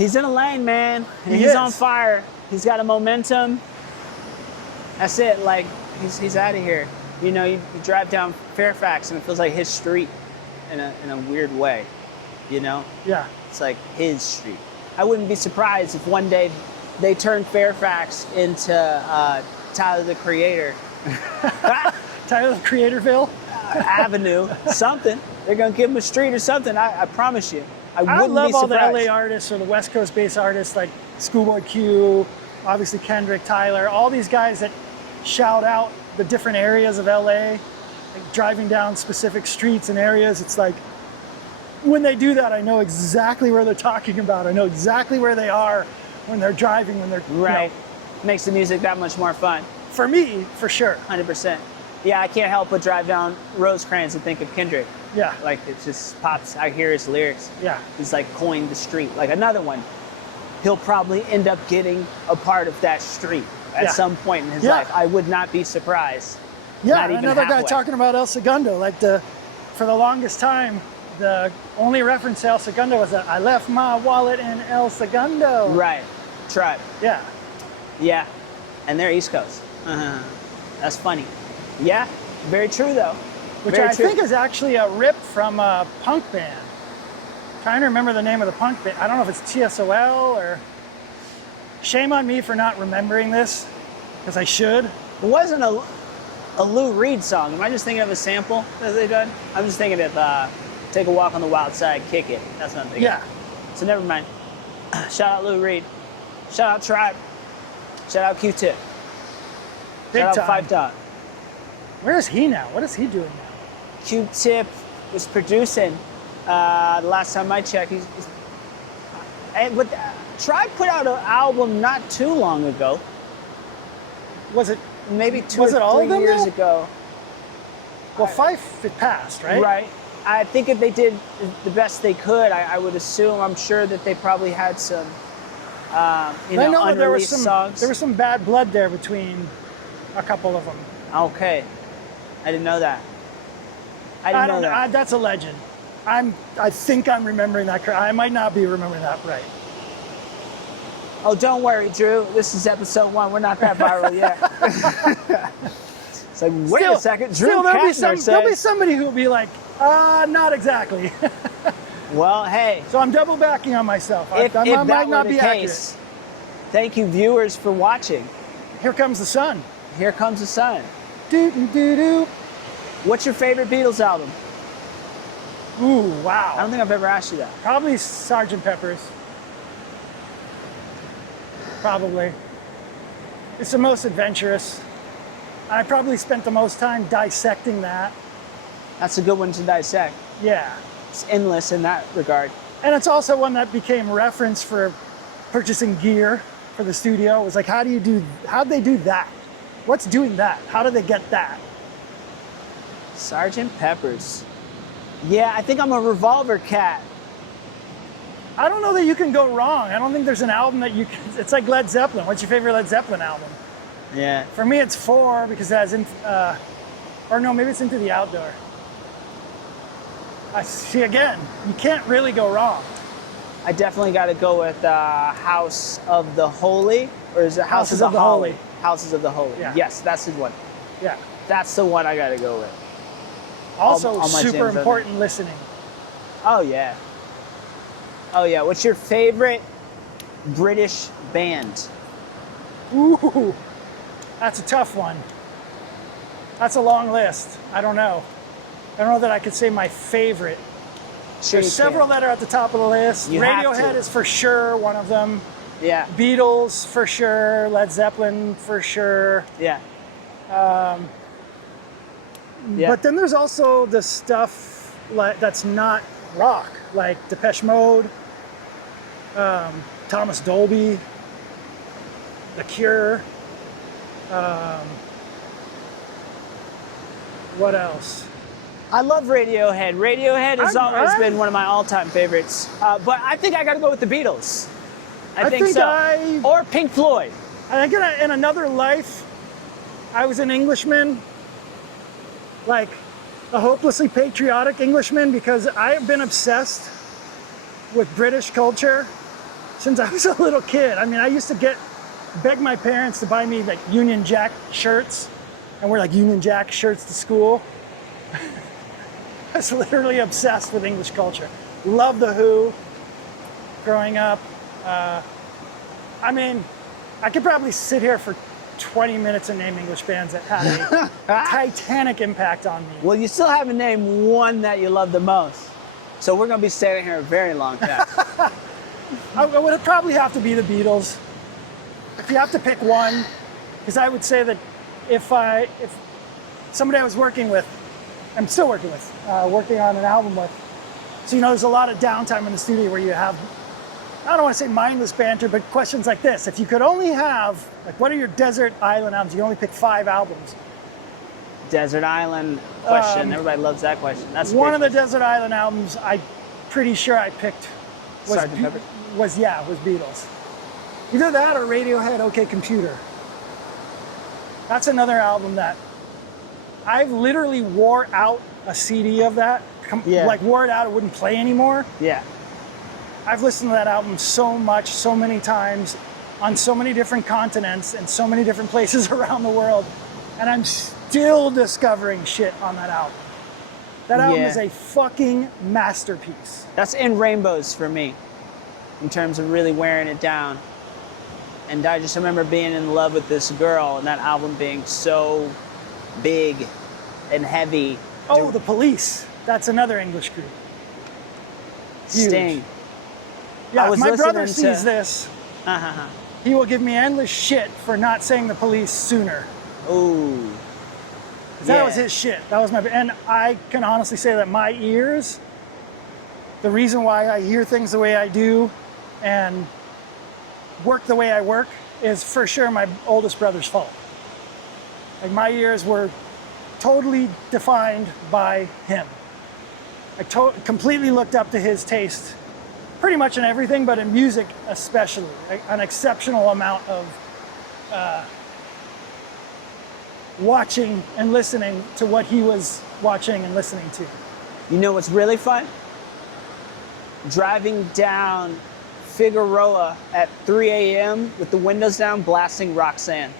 he's in a lane, man. And He he's is. on fire. He's got a momentum. That's it. Like, he's out of here. You know, you drive down Fairfax and it feels like his street in a weird way. You know? Yeah. It's like his street. I wouldn't be surprised if one day they turn Fairfax into Tyler, the Creator. Tyler, the Creatorville. Avenue, something. They're gonna give him a street or something. I promise you. I wouldn't love be all the surprised. LA artists or the West Coast based artists like Schoolboy Q, obviously Kendrick, Tyler, all these guys that shout out the different areas of LA, like driving down specific streets and areas. It's like, when they do that, I know exactly where they're talking about. I know exactly where they are when they're driving, when they're, Right. Makes the music that much more fun. For me, for sure. 100%. Yeah, I can't help but drive down Rosecrans and think of Kendrick. Yeah. Like, it just pops. I hear his lyrics. Yeah. He's like coined the street. Like another one, he'll probably end up getting a part of that street at some point in his life. I would not be surprised. Yeah, Not even another guy halfway. talking about El Segundo. Like, for the longest time, the only reference to El Segundo was that I left my wallet in El Segundo. Right. Tribe. Yeah. Yeah. And they're East Coast. That's funny. Yeah. Very true, though. Which Very I true. think is actually a rip from a punk band. Trying to remember the name of the punk band. I don't know if it's TSOL or... Shame on me for not remembering this, because I should. It wasn't a Lou Reed song. Am I just thinking of a sample that they've done? I'm just thinking of Take a Walk on the Wild Side, Kick It. That's what I'm thinking. Yeah. So never mind. Shout out Lou Reed. Shout out Tribe. Shout out Q-Tip. Big Shout time. out Five Dog. Where is he now? What is he doing now? Q-Tip was producing. The last time I checked, but Tribe put out an album not too long ago. Was it maybe two Was or it all of 3 them, years though? ago. Well, Fife, it passed, right? Right. I think if they did the best they could, I would assume, I'm sure that they probably had some, I know that unreleased songs. there was some bad blood there between a couple of them. Okay. I didn't know that. I didn't know that. That's a legend. I think I'm remembering that correct. I might not be remembering that right. Oh, don't worry, Drew. This is episode 1. We're not that viral yet. It's like, wait a second. Drew Kapner there'll be somebody who'll be like, not exactly. Well, hey. So I'm double backing on myself. If I that might were not the be case, accurate. thank you, viewers, for watching. Here comes the sun. Here comes the sun. Doo doo doo doo. What's your favorite Beatles album? Ooh, I wow. don't think I've ever asked you that. Probably Sgt. Pepper's. Probably. It's the most adventurous. I probably spent the most time dissecting that. That's a good one to dissect. Yeah. It's endless in that regard. And it's also one that became reference for purchasing gear for the studio. It was like, how'd they do that? What's doing that? How did they get that? Sgt. Pepper's. Yeah, I think I'm a Revolver cat. I don't know that you can go wrong. I don't think there's an album that you can, it's like Led Zeppelin. What's your favorite Led Zeppelin album? Yeah. For me, it's 4 because it has, or no, maybe it's Into the Outdoor. I see, again, you can't really go wrong. I definitely got to go with House of the Holy, or is it Houses of the Holy? Houses of the Holy. Yeah. Yes, that's the one. Yeah. That's the one I got to go with. Also, all my super jams on important listening. Oh yeah. Oh yeah. What's your favorite British band? Ooh, that's a tough one. That's a long list. I don't know. I don't know that I could say my favorite. Sure There's several that are at the top of the list. You have Radiohead to. is for sure one of them. Yeah. Beatles for sure. Led Zeppelin for sure. Yeah. But then there's also the stuff that's not rock, like Depeche Mode, Thomas Dolby, The Cure. What else? I love Radiohead. Radiohead has always been one of my all-time favorites. But I think I got to go with the Beatles. I think so. Or Pink Floyd. I think in another life, I was an Englishman, like a hopelessly patriotic Englishman, because I have been obsessed with British culture since I was a little kid. I mean, I used to beg my parents to buy me like Union Jack shirts, and wear like Union Jack shirts to school. I was literally obsessed with English culture. Loved The Who growing up. I mean, I could probably sit here for 20 minutes and name English bands that had a titanic impact on me. Well, you still haven't named one that you love the most. So we're going to be standing here a very long time. I would probably have to be the Beatles. If you have to pick one, because I would say that if somebody I was working with, I'm still working with, working on an album with, so there's a lot of downtime in the studio where you have, I don't want to say mindless banter, but questions like this. If you could only have, like, what are your desert island albums? You can only pick 5 albums. Desert Island question. Everybody loves that question. That's one of the Desert Island albums. I'm pretty sure I picked was Beatles. Either that or Radiohead. OK Computer. That's another album that I've literally wore out a CD of that. Like wore it out. It wouldn't play anymore. Yeah. I've listened to that album so much, so many times, on so many different continents and so many different places around the world, and I'm still discovering shit on that album. That album is a fucking masterpiece. That's In Rainbows for me, in terms of really wearing it down. And I just remember being in love with this girl, and that album being so big and heavy. Oh, The Police. That's another English group. Huge. Sting. Yeah, if my brother sees this, he will give me endless shit for not saying The Police sooner. Ooh. That was his shit. That was and I can honestly say that my ears, the reason why I hear things the way I do and work the way I work, is for sure my oldest brother's fault. Like my years were totally defined by him. I completely looked up to his taste, pretty much in everything, but in music especially. An exceptional amount of watching and listening to what he was watching and listening to. You know what's really fun? Driving down Figueroa at 3 a.m. with the windows down, blasting Roxanne.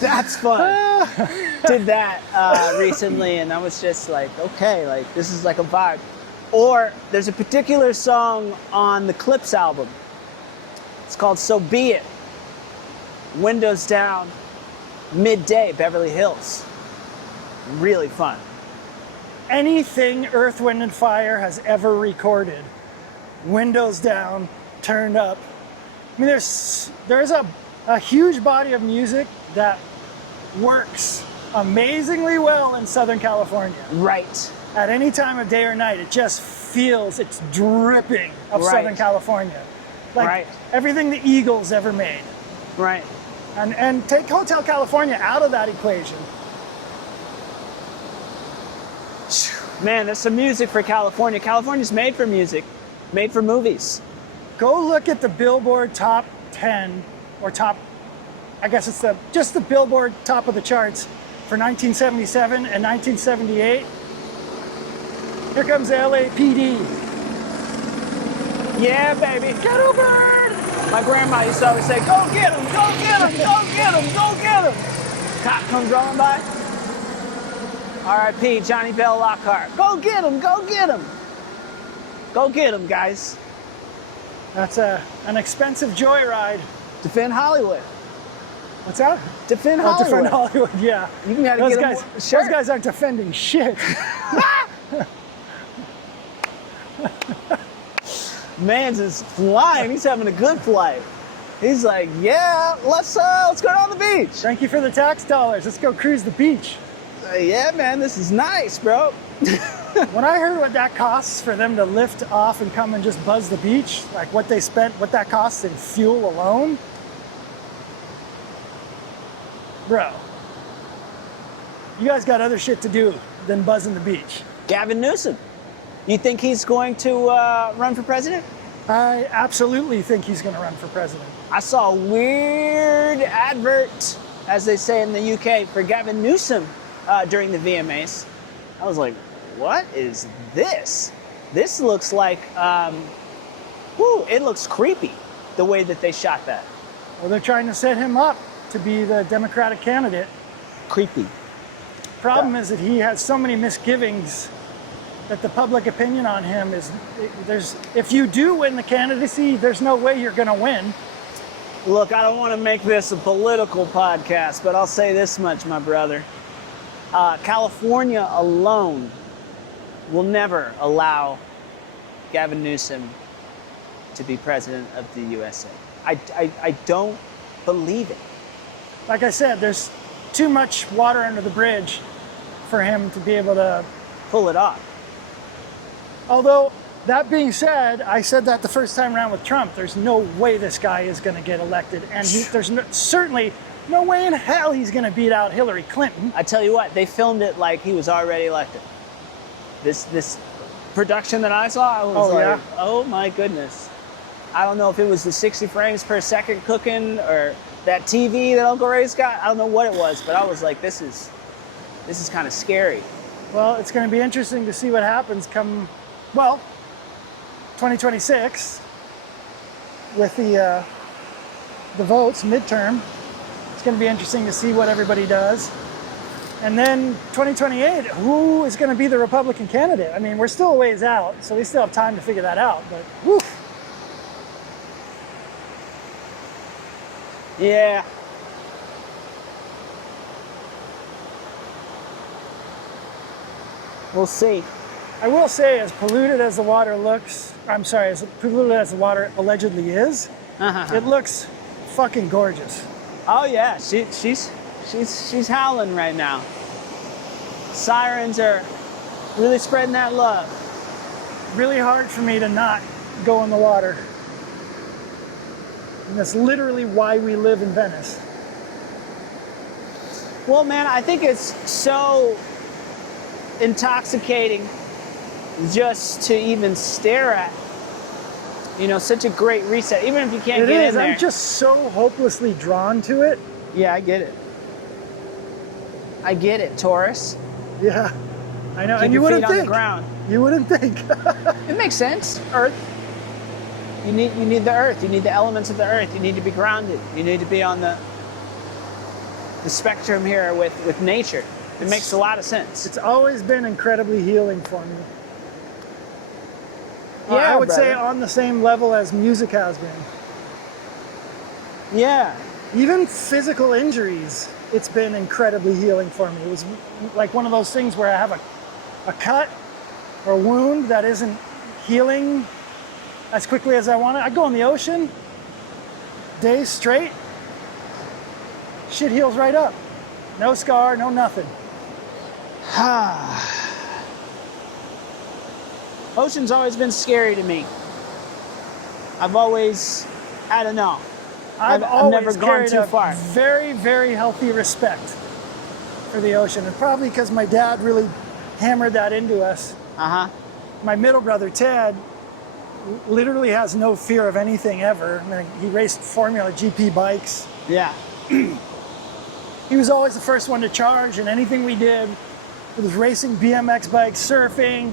That's fun. Did that recently, and I was just like, okay, like this is like a vibe. Or there's a particular song on the Clips album. It's called So Be It. Windows down, midday, Beverly Hills. Really fun. Anything Earth, Wind, and Fire has ever recorded, windows down, turned up. I mean, there's a huge body of music that works amazingly well in Southern California. Right. At any time of day or night, it just feels, it's dripping of Right. Southern California. Like Right. everything the Eagles ever made. Right. And take Hotel California out of that equation. Man, there's some music for California. California's made for music, made for movies. Go look at the Billboard top 10 or top, I guess it's just the Billboard top of the charts for 1977 and 1978. Here comes the LAPD. Yeah, baby. Ghetto Bird! My grandma used to always say, go get him, go get him, go get him, go get him. Cop comes rolling by. R.I.P. Johnny Bell Lockhart. Go get him, go get him. Go get him, guys. That's an expensive joyride. Defend Hollywood. What's that? Defend Oh, Hollywood. defend Hollywood, yeah. You can gotta those get guys, him. those Sure. guys aren't defending shit. Man's is flying. He's having a good flight. He's like, yeah, let's go down the beach. Thank you for the tax dollars. Let's go cruise the beach. Yeah, man, this is nice, bro. When I heard what that costs for them to lift off and come and just buzz the beach, like what they spent, what that costs in fuel alone, bro, you guys got other shit to do than buzzing the beach. Gavin Newsom. You think he's going to run for president? I absolutely think he's going to run for president. I saw a weird advert, as they say in the UK, for Gavin Newsom during the VMAs. I was like, what is this? This looks like, it looks creepy, the way that they shot that. Well, they're trying to set him up to be the Democratic candidate. Creepy. Problem is that he has so many misgivings that the public opinion on him is, if you do win the candidacy, there's no way you're going to win. Look, I don't want to make this a political podcast, but I'll say this much, my brother. California alone will never allow Gavin Newsom to be president of the USA. I don't believe it. Like I said, there's too much water under the bridge for him to be able to pull it off. Although, that being said, I said that the first time around with Trump, there's no way this guy is going to get elected. And there's certainly no way in hell he's going to beat out Hillary Clinton. I tell you what, they filmed it like he was already elected. This production that I saw, I was oh my goodness. I don't know if it was the 60 frames per second cooking or that TV that Uncle Ray's got. I don't know what it was, but I was like, this is kind of scary. Well, it's going to be interesting to see what happens come, 2026 with the votes, midterm. It's going to be interesting to see what everybody does. And then 2028, who is going to be the Republican candidate? I mean, we're still a ways out, so we still have time to figure that out, but whew. Yeah. We'll see. I will say, as polluted as the water looks, as polluted as the water allegedly is, it looks fucking gorgeous. Oh yeah, she's howling right now. Sirens are really spreading that love. Really hard for me to not go in the water. And that's literally why we live in Venice. Well, man, I think it's so intoxicating just to even stare at. You know, such a great reset, even if you can't get in there. I'm just so hopelessly drawn to it. Yeah, I get it. I get it, Taurus. Yeah, I know. Keep and you your wouldn't feet on think. the ground. You wouldn't think. It makes sense. Earth. You need the earth. You need the elements of the earth. You need to be grounded. You need to be on the spectrum here with nature. It makes a lot of sense. It's always been incredibly healing for me. Yeah, I would brother. say on the same level as music has been. Yeah. Even physical injuries, it's been incredibly healing for me. It was like one of those things where I have a cut or a wound that isn't healing as quickly as I want it. I go in the ocean, days straight, shit heals right up. No scar, no nothing. Ocean's always been scary to me. I've always, I don't know. I've always never gone carried too a far. very, very healthy respect for the ocean. And probably because my dad really hammered that into us. Uh-huh. My middle brother, Ted, literally has no fear of anything ever. I mean, he raced Formula GP bikes. Yeah. He was always the first one to charge in anything we did. It was racing BMX bikes, surfing,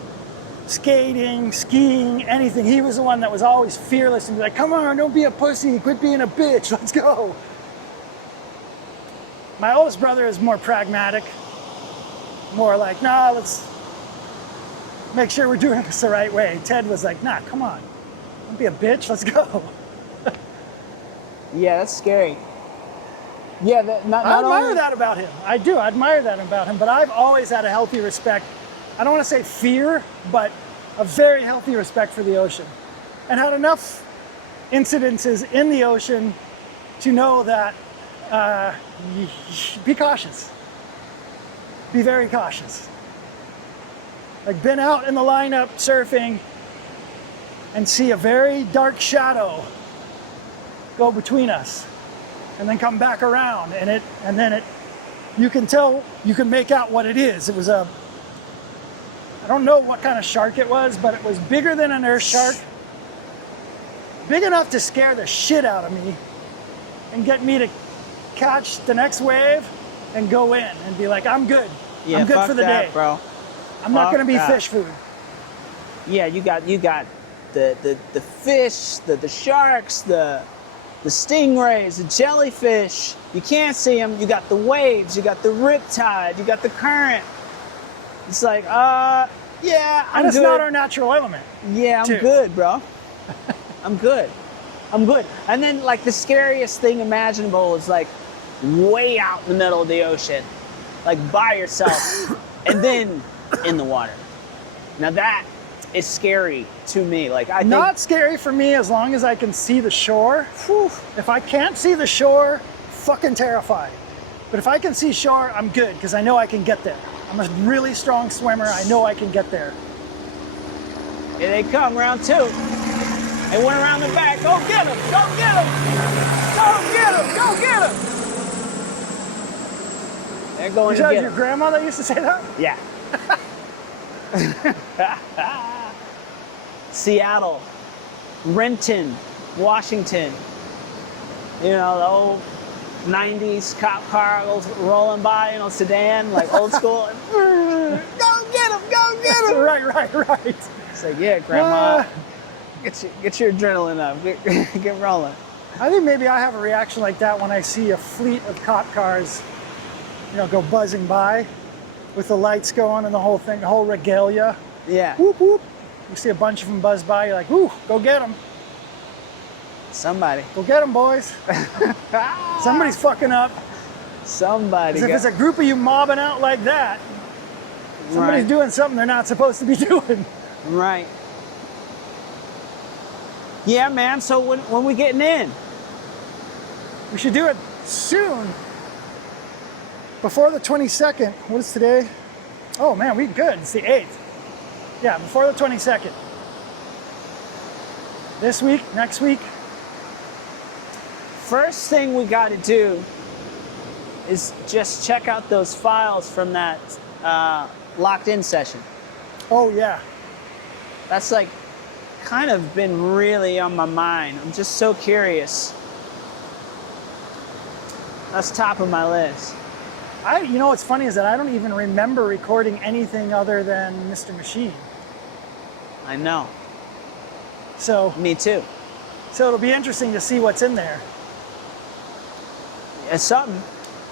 skating, skiing, anything. He was the one that was always fearless and be like, come on, don't be a pussy, quit being a bitch, let's go. My oldest brother is more pragmatic, more like, nah, let's make sure we're doing this the right way. Ted was like, nah, come on, don't be a bitch, let's go. Yeah, that's scary. Yeah, I admire that about him. I do, I admire that about him, but I've always had a healthy respect. I don't want to say fear, but a very healthy respect for the ocean. And had enough incidences in the ocean to know that be cautious. Be very cautious. Like been out in the lineup surfing and see a very dark shadow go between us and then come back around and then you can tell, you can make out what it is. It was I don't know what kind of shark it was, but it was bigger than an earth shark. Big enough to scare the shit out of me and get me to catch the next wave and go in and be like, I'm good. Yeah, I'm good fuck for the that, day. Bro. I'm not going to be that. fish food. Yeah, you got the fish, the sharks, the stingrays, the jellyfish. You can't see them. You got the waves, you got the riptide, you got the current. It's like, yeah, I'm And it's good. not our natural element. Yeah, I'm good, bro. I'm good. I'm good. And then, like, the scariest thing imaginable is, like, way out in the middle of the ocean, like, by yourself, and then in the water. Now, that is scary to me. Like, I think... Not scary for me as long as I can see the shore. Whew. If I can't see the shore, fucking terrified. But if I can see shore, I'm good, because I know I can get there. I'm a really strong swimmer. I know I can get there. Here they come, round two. They went around the back. Go get him! Go get him! Go get him! Go get him! They're going Is to that get your him. grandma that used to say that? Yeah. Seattle, Renton, Washington. You know, the old 90s cop car goes rolling by, you know, sedan, like old school. Go get him! Go get him! Right. It's like, yeah, Grandma, get your adrenaline up. Get rolling. I think maybe I have a reaction like that when I see a fleet of cop cars, you know, go buzzing by with the lights going and the whole thing, the whole regalia. Yeah. Whoop, whoop. You see a bunch of them buzz by, you're like, ooh, go get them. Somebody. Go get them, boys. Somebody's fucking up. Somebody. Because if it's a group of you mobbing out like that, somebody's Right. doing something they're not supposed to be doing. Right. Yeah, man. So when we getting in? We should do it soon. Before the 22nd. What is today? Oh man, we good. It's the 8th. Yeah, before the 22nd. This week, next week. first thing we got to do is just check out those files from that locked in session. Oh yeah. That's like kind of been really on my mind. I'm just so curious. That's top of my list. You know what's funny is that I don't even remember recording anything other than Mr. Machine. I know. So Me too. So it'll be interesting to see what's in there. It's something.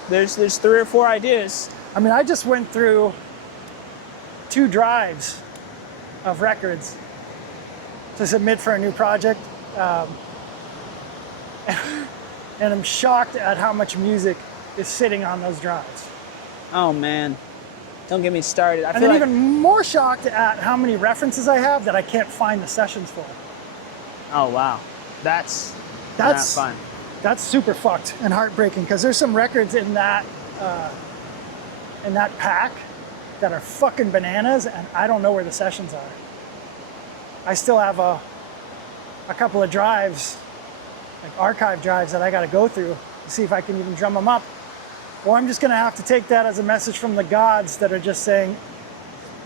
There's 3 or 4 ideas. I mean, I just went through 2 drives of records to submit for a new project. And I'm shocked at how much music is sitting on those drives. Oh man, don't get me started. And then even more shocked at how many references I have that I can't find the sessions for. Oh wow, that's not fun. That's super fucked and heartbreaking because there's some records in that pack that are fucking bananas, and I don't know where the sessions are. I still have a couple of drives, like archive drives, that I got to go through to see if I can even drum them up. Or I'm just going to have to take that as a message from the gods that are just saying,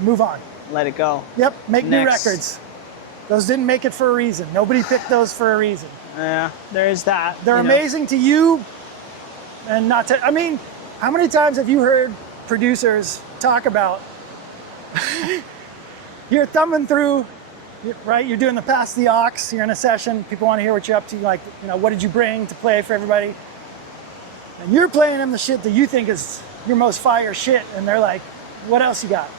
move on. Let it go. Yep, make new Next. records. Those didn't make it for a reason. Nobody picked those for a reason. Yeah, there is that. They're amazing to you, and not to, I mean, how many times have you heard producers talk about, you're thumbing through, right? You're doing the pass the aux, you're in a session, people want to hear what you're up to, like, what did you bring to play for everybody? And you're playing them the shit that you think is your most fire shit, and they're like, what else you got?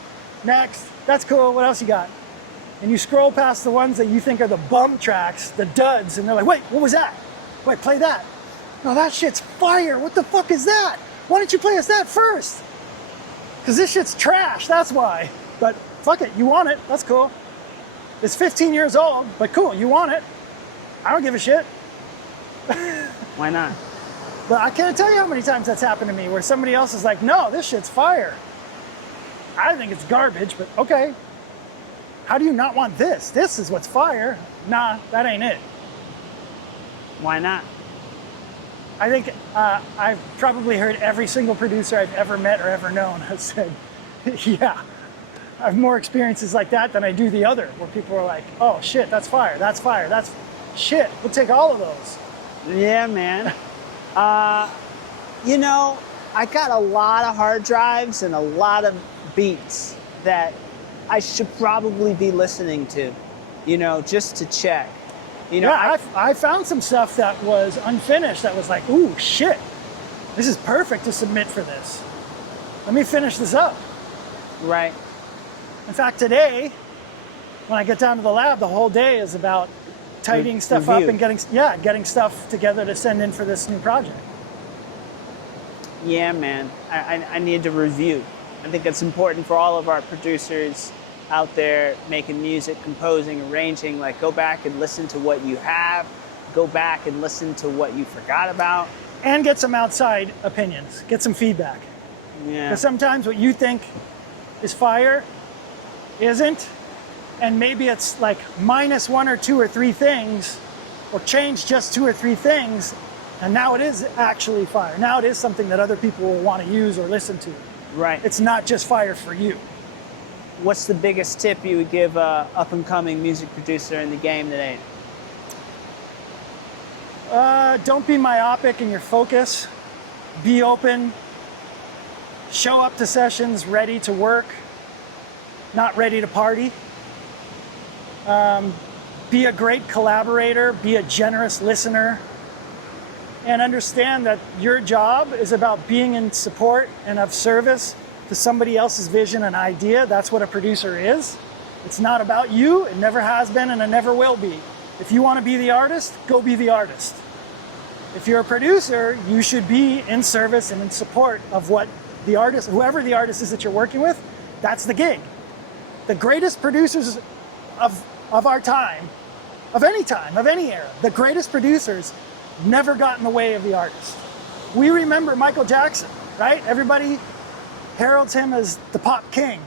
Next, that's cool, what else you got? And you scroll past the ones that you think are the bum tracks, the duds, and they're like, wait, what was that? Wait, play that. No, that shit's fire. What the fuck is that? Why didn't you play us that first? Because this shit's trash, that's why. But fuck it, you want it, that's cool. It's 15 years old, but cool, you want it. I don't give a shit. Why not? But I can't tell you how many times that's happened to me where somebody else is like, no, this shit's fire. I think it's garbage, but okay. How do you not want this? This is what's fire. Nah, that ain't it. Why not? I think I've probably heard every single producer I've ever met or ever known has said, yeah, I have more experiences like that than I do the other, where people are like, oh shit, that's fire, that's shit, we'll take all of those. Yeah, man. I got a lot of hard drives and a lot of beats that I should probably be listening to, just to check. I found some stuff that was unfinished that was like, ooh, shit, this is perfect to submit for this. Let me finish this up. Right. In fact, today, when I get down to the lab, the whole day is about tidying stuff up and getting stuff together to send in for this new project. Yeah, man. I need to review. I think it's important for all of our producers out there making music, composing, arranging, like go back and listen to what you have, go back and listen to what you forgot about. And get some outside opinions, get some feedback. Yeah. Because sometimes what you think is fire isn't, and maybe it's like minus 1 or 2 or 3 things, or change just 2 or 3 things, and now it is actually fire. Now it is something that other people will want to use or listen to. Right. It's not just fire for you. What's the biggest tip you would give a up-and-coming music producer in the game today? Don't be myopic in your focus. Be open. Show up to sessions ready to work, not ready to party. Be a great collaborator. Be a generous listener. And understand that your job is about being in support and of service to somebody else's vision and idea. That's what a producer is. It's not about you. It never has been and it never will be. If you want to be the artist, go be the artist. If you're a producer, you should be in service and in support of what the artist, whoever the artist is that you're working with, that's the gig. The greatest producers of our time, of any era, the greatest producers never got in the way of the artist. We remember Michael Jackson, right? Everybody heralds him as the pop king.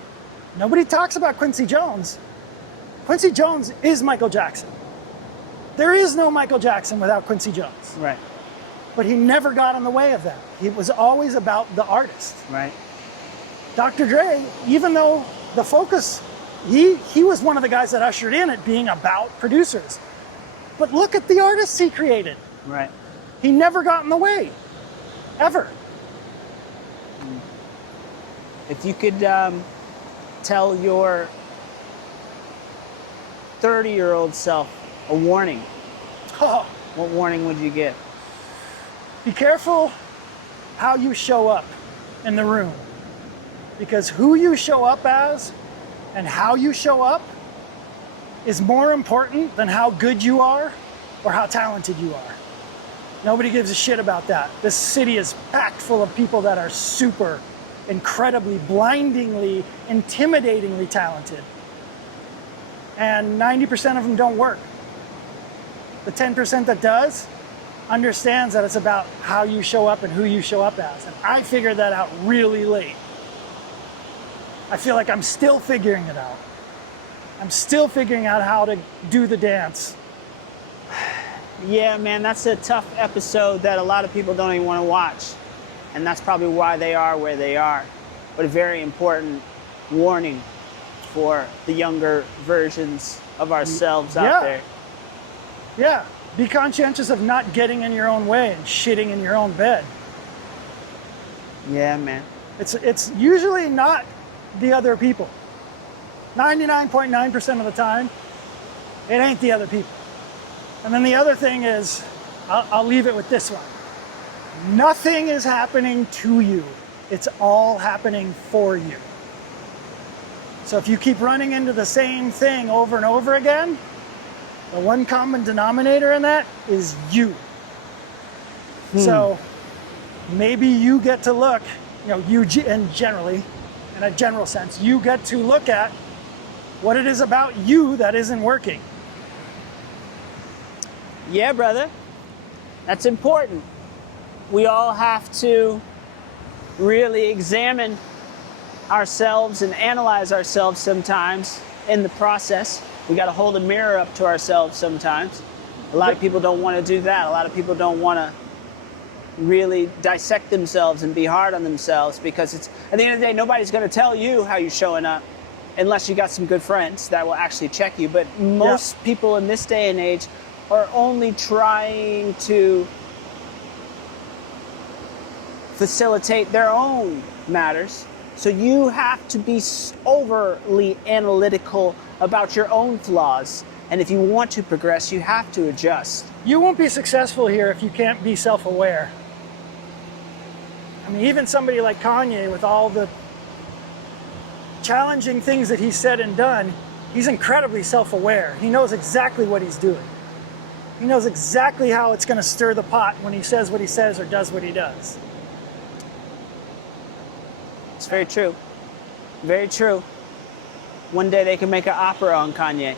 Nobody talks about Quincy Jones. Quincy Jones is Michael Jackson. There is no Michael Jackson without Quincy Jones. Right. but he never got in the way of that. He was always about the artist. Right. Dr. Dre, even though the focus, he was one of the guys that ushered in it being about producers. But look at the artists he created. Right. He never got in the way, ever. If you could tell your 30-year-old self a warning, Oh, what warning would you give? be careful how you show up in the room. Because who you show up as and how you show up is more important than how good you are or how talented you are. Nobody gives a shit about that. This city is packed full of people that are super, incredibly, blindingly, intimidatingly talented. And 90% of them don't work. The 10% that does understands that it's about how you show up and who you show up as. And I figured that out really late. I feel like I'm still figuring it out. I'm still figuring out how to do the dance. Yeah, man, that's a tough episode that a lot of people don't even want to watch. And that's probably why they are where they are. But a very important warning for the younger versions of ourselves out there. Yeah, be conscientious of not getting in your own way and shitting in your own bed. Yeah, man. It's usually not the other people. 99.9% of the time, it ain't the other people. And then the other thing is, I'll leave it with this one. Nothing is happening to you. It's all happening for you. So if you keep running into the same thing over and over again, the one common denominator in that is you. So maybe you get to look, and generally, in a general sense, you get to look at what it is about you that isn't working. Yeah, brother. That's important. We all have to really examine ourselves and analyze ourselves sometimes in the process. We got to hold a mirror up to ourselves sometimes. A lot of people don't want to do that. A lot of people don't want to really dissect themselves and be hard on themselves, because it's, at the end of the day, nobody's going to tell you how you're showing up unless you got some good friends that will actually check you. But most people in this day and age are only trying to facilitate their own matters. So you have to be overly analytical about your own flaws. And if you want to progress, you have to adjust. You won't be successful here if you can't be self-aware. I mean, even somebody like Kanye, with all the challenging things that he's said and done, he's incredibly self-aware. He knows exactly what he's doing. He knows exactly how it's going to stir the pot when he says what he says or does what he does. It's very true. Very true. One day they can make an opera on Kanye.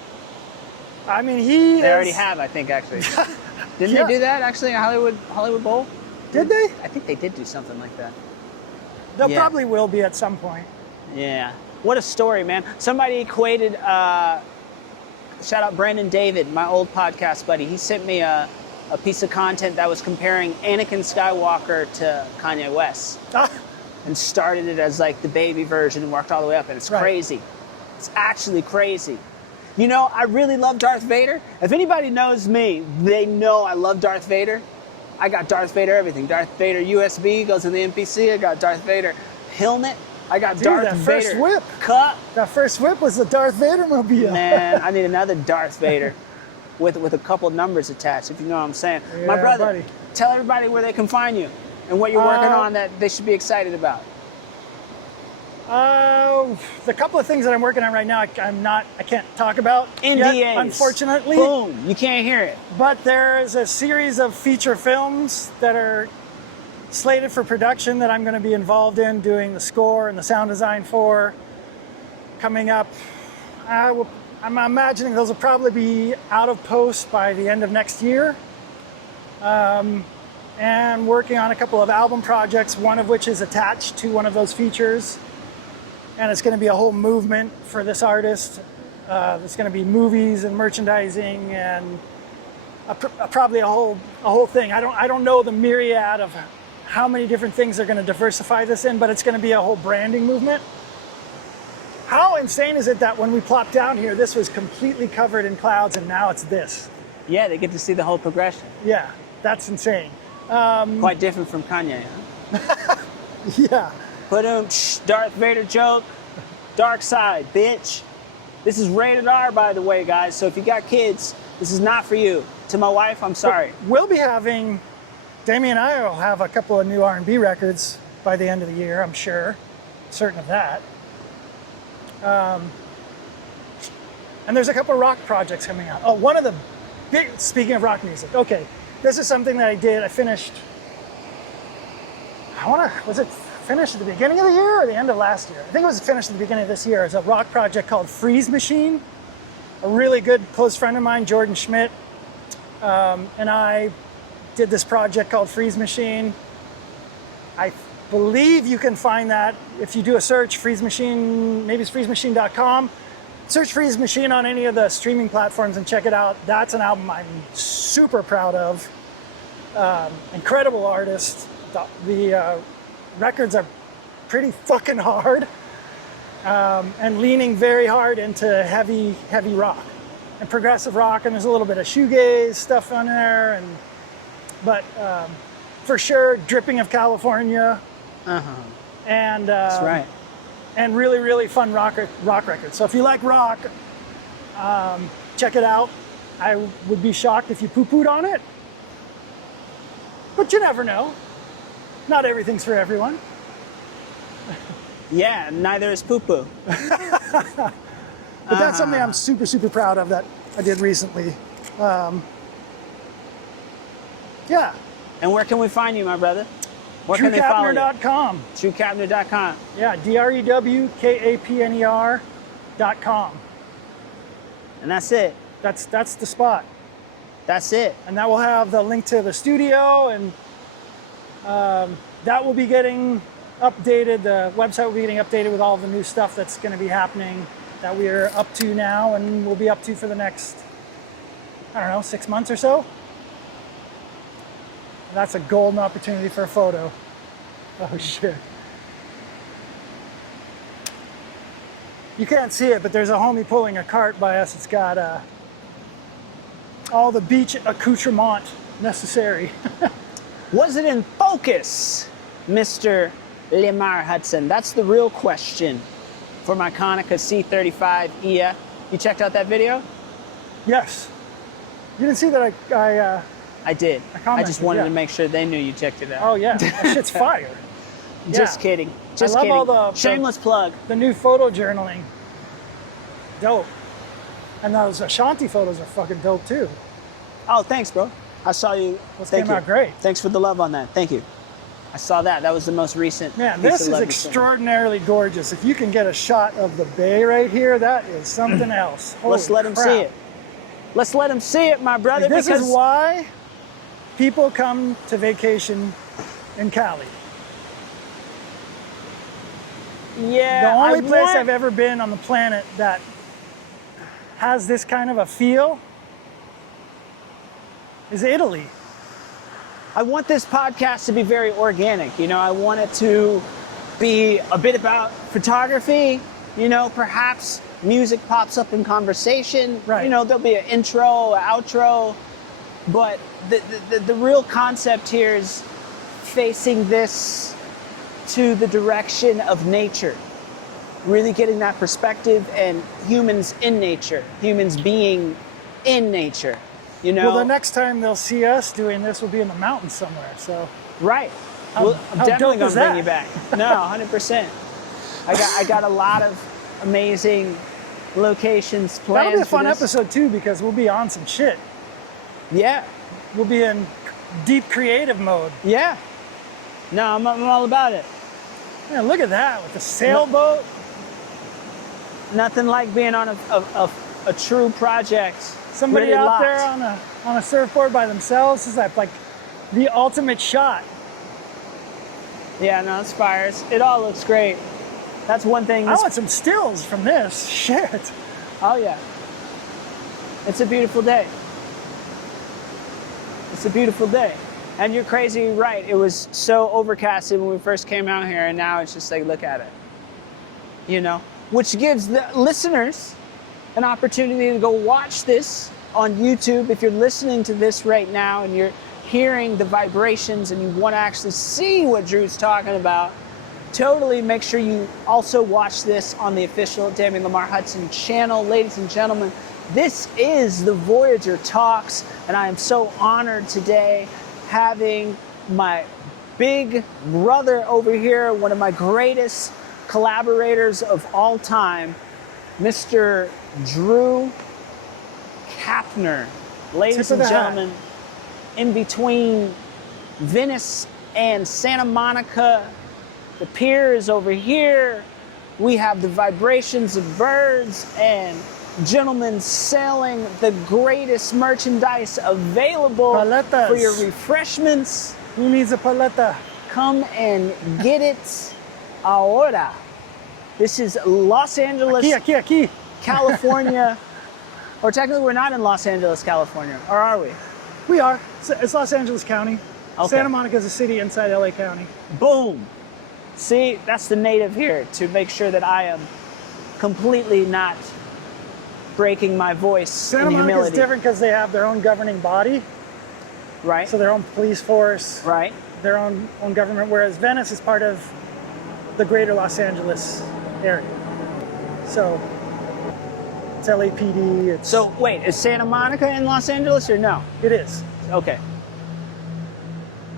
I mean, They already have, I think, actually. Didn't they do that, actually, at Hollywood Bowl? Did they? I think they did do something like that. There probably will be at some point. Yeah. What a story, man. Somebody equated, shout out Brandon David, my old podcast buddy. He sent me a piece of content that was comparing Anakin Skywalker to Kanye West. And started it as like the baby version and worked all the way up. And it's crazy. It's actually crazy. You know, I really love Darth Vader. If anybody knows me, they know I love Darth Vader. I got Darth Vader everything. Darth Vader USB goes in the NPC. I got Darth Vader helmet. I got Darth Vader first whip. cup. That first whip was the Darth Vader mobile. Man, I need another Darth Vader with a couple numbers attached, if you know what I'm saying. Yeah, My brother, buddy. Tell everybody where they can find you and what you're working on that they should be excited about. The couple of things that I'm working on right now, I can't talk about NDAs. yet, unfortunately. Boom, you can't hear it. But there's a series of feature films that are slated for production that I'm going to be involved in, doing the score and the sound design for, coming up. I'm imagining those will probably be out of post by the end of next year. And working on a couple of album projects, one of which is attached to one of those features. And it's going to be a whole movement for this artist. There's going to be movies and merchandising and probably a whole thing. I don't know the myriad of how many different things they're going to diversify this in, but it's going to be a whole branding movement. How insane is it that when we plopped down here, this was completely covered in clouds and now it's this? Yeah, they get to see the whole progression. Yeah, that's insane. Quite different from Kanye, huh? Yeah. But Darth Vader joke, dark side, bitch. This is rated R, by the way, guys. So if you got kids, this is not for you. To my wife, I'm sorry. But we'll be having, Damian and I will have a couple of new R&B records by the end of the year, I'm sure. Certain of that. And there's a couple of rock projects coming out. Oh, one of the big, speaking of rock music, okay, this is something that I did. I finished, was it finished at the beginning of the year or the end of last year? I think it was finished at the beginning of this year. It's a rock project called Freeze Machine. A really good close friend of mine, Jordan Schmidt, and I did this project called Freeze Machine. I believe you can find that if you do a search, Freeze Machine, maybe it's freezemachine.com. Search Freeze Machine on any of the streaming platforms and check it out. That's an album I'm super proud of. Incredible artist. The records are pretty fucking hard, and leaning very hard into heavy rock and progressive rock, and there's a little bit of shoegaze stuff on there, but for sure, dripping of California. And That's right. And really, really fun rock records. So if you like rock, check it out. I would be shocked if you poo-pooed on it, but you never know. Not everything's for everyone. Yeah, neither is poo-poo. But that's something I'm super, super proud of that I did recently. Yeah. And where can we find you, my brother? Where can they follow you? TrueKapner.com. TrueKapner.com. Yeah, DREWKAPNER.com. And that's it. That's the spot. That's it. And that will have the link to the studio, and that will be getting updated. The website will be getting updated with all the new stuff that's going to be happening that we are up to now and we'll be up to for the next, 6 months or so. That's a golden opportunity for a photo. Oh shit. You can't see it, but there's a homie pulling a cart by us. It's got all the beach accoutrement necessary. Was it in focus, Mr. Lemar Hudson? That's the real question for my Konica C35 EF. You checked out that video? Yes. You didn't see that I did. I just wanted to make sure they knew you checked it out. Oh yeah, that shit's fire. Just kidding. Just I love kidding. all Shameless plug. The new photo journaling. Dope. And those Ashanti photos are fucking dope too. Oh, thanks, bro. I saw you. Those Thank came you. out great. Thanks for the love on that. Thank you. I saw that. That was the most recent. Man, piece this of is love extraordinarily gorgeous. If you can get a shot of the bay right here, that is something else. Let's let them see it. Let's let them see it, my brother. This is why people come to vacation in Cali. Yeah. The only place I've ever been on the planet that has this kind of a feel is Italy. I want this podcast to be very organic. I want it to be a bit about photography. Perhaps music pops up in conversation. Right. There'll be an intro, an outro. But the real concept here is facing this to the direction of nature. Really getting that perspective and humans in nature. Humans being in nature. Well, the next time they'll see us doing this will be in the mountains somewhere. So right. How I'm definitely dope gonna is bring you back. No, 100%. I got a lot of amazing locations planned. That'll be a fun episode too, because we'll be on some shit. Yeah. We'll be in deep creative mode. Yeah. No, I'm all about it. Man, look at that with the sailboat. Nothing like being on a true project. Somebody really out locked. there on a surfboard by themselves is like the ultimate shot. Yeah, no, it's fires. It all looks great. That's one thing. I want some stills from this. Shit. Oh yeah. It's a beautiful day. It's a beautiful day. And you're crazy right. It was so overcasted when we first came out here, and now it's just like, look at it. You know, which gives the listeners an opportunity to go watch this on YouTube. If you're listening to this right now and you're hearing the vibrations and you want to actually see what Drew's talking about, totally make sure you also watch this on the official Damian Lemar Hudson channel. Ladies and gentlemen, this is the Voyager Talks, and I am so honored today having my big brother over here, one of my greatest collaborators of all time, Mr. Drew Kapner. Ladies and gentlemen, in between Venice and Santa Monica, the pier is over here. We have the vibrations of birds and gentlemen selling the greatest merchandise available Paletas. for your refreshments. Who needs a paleta? Come and get it ahora. This is Los Angeles, Aquí. California. Or technically we're not in Los Angeles, California, or are we? We are. It's Los Angeles County. Okay. Santa Monica is a city inside LA County. Boom. See, that's the native here to make sure that I am completely not breaking my voice Santa in Monica humility. is different because they have their own governing body, Right? so their own police force, Right. their own government, whereas Venice is part of the greater Los Angeles area. So it's LAPD. It's, So wait, is Santa Monica in Los Angeles or no? it is. Okay.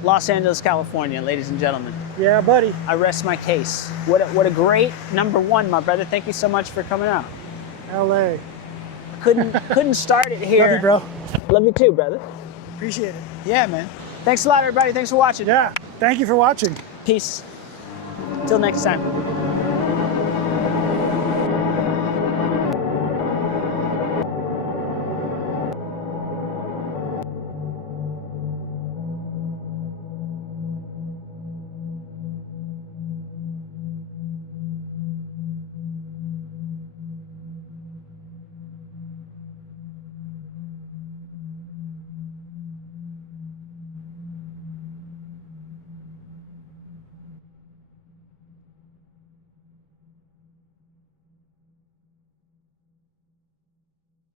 Los Angeles, California, ladies and gentlemen. Yeah, buddy. I rest my case. What a great number one, my brother. Thank you so much for coming out. LA. Couldn't start it here. Love you, bro. Love you too, brother. Appreciate it. Yeah, man. Thanks a lot, everybody. Thanks for watching. Yeah. Thank you for watching. Peace. Till next time.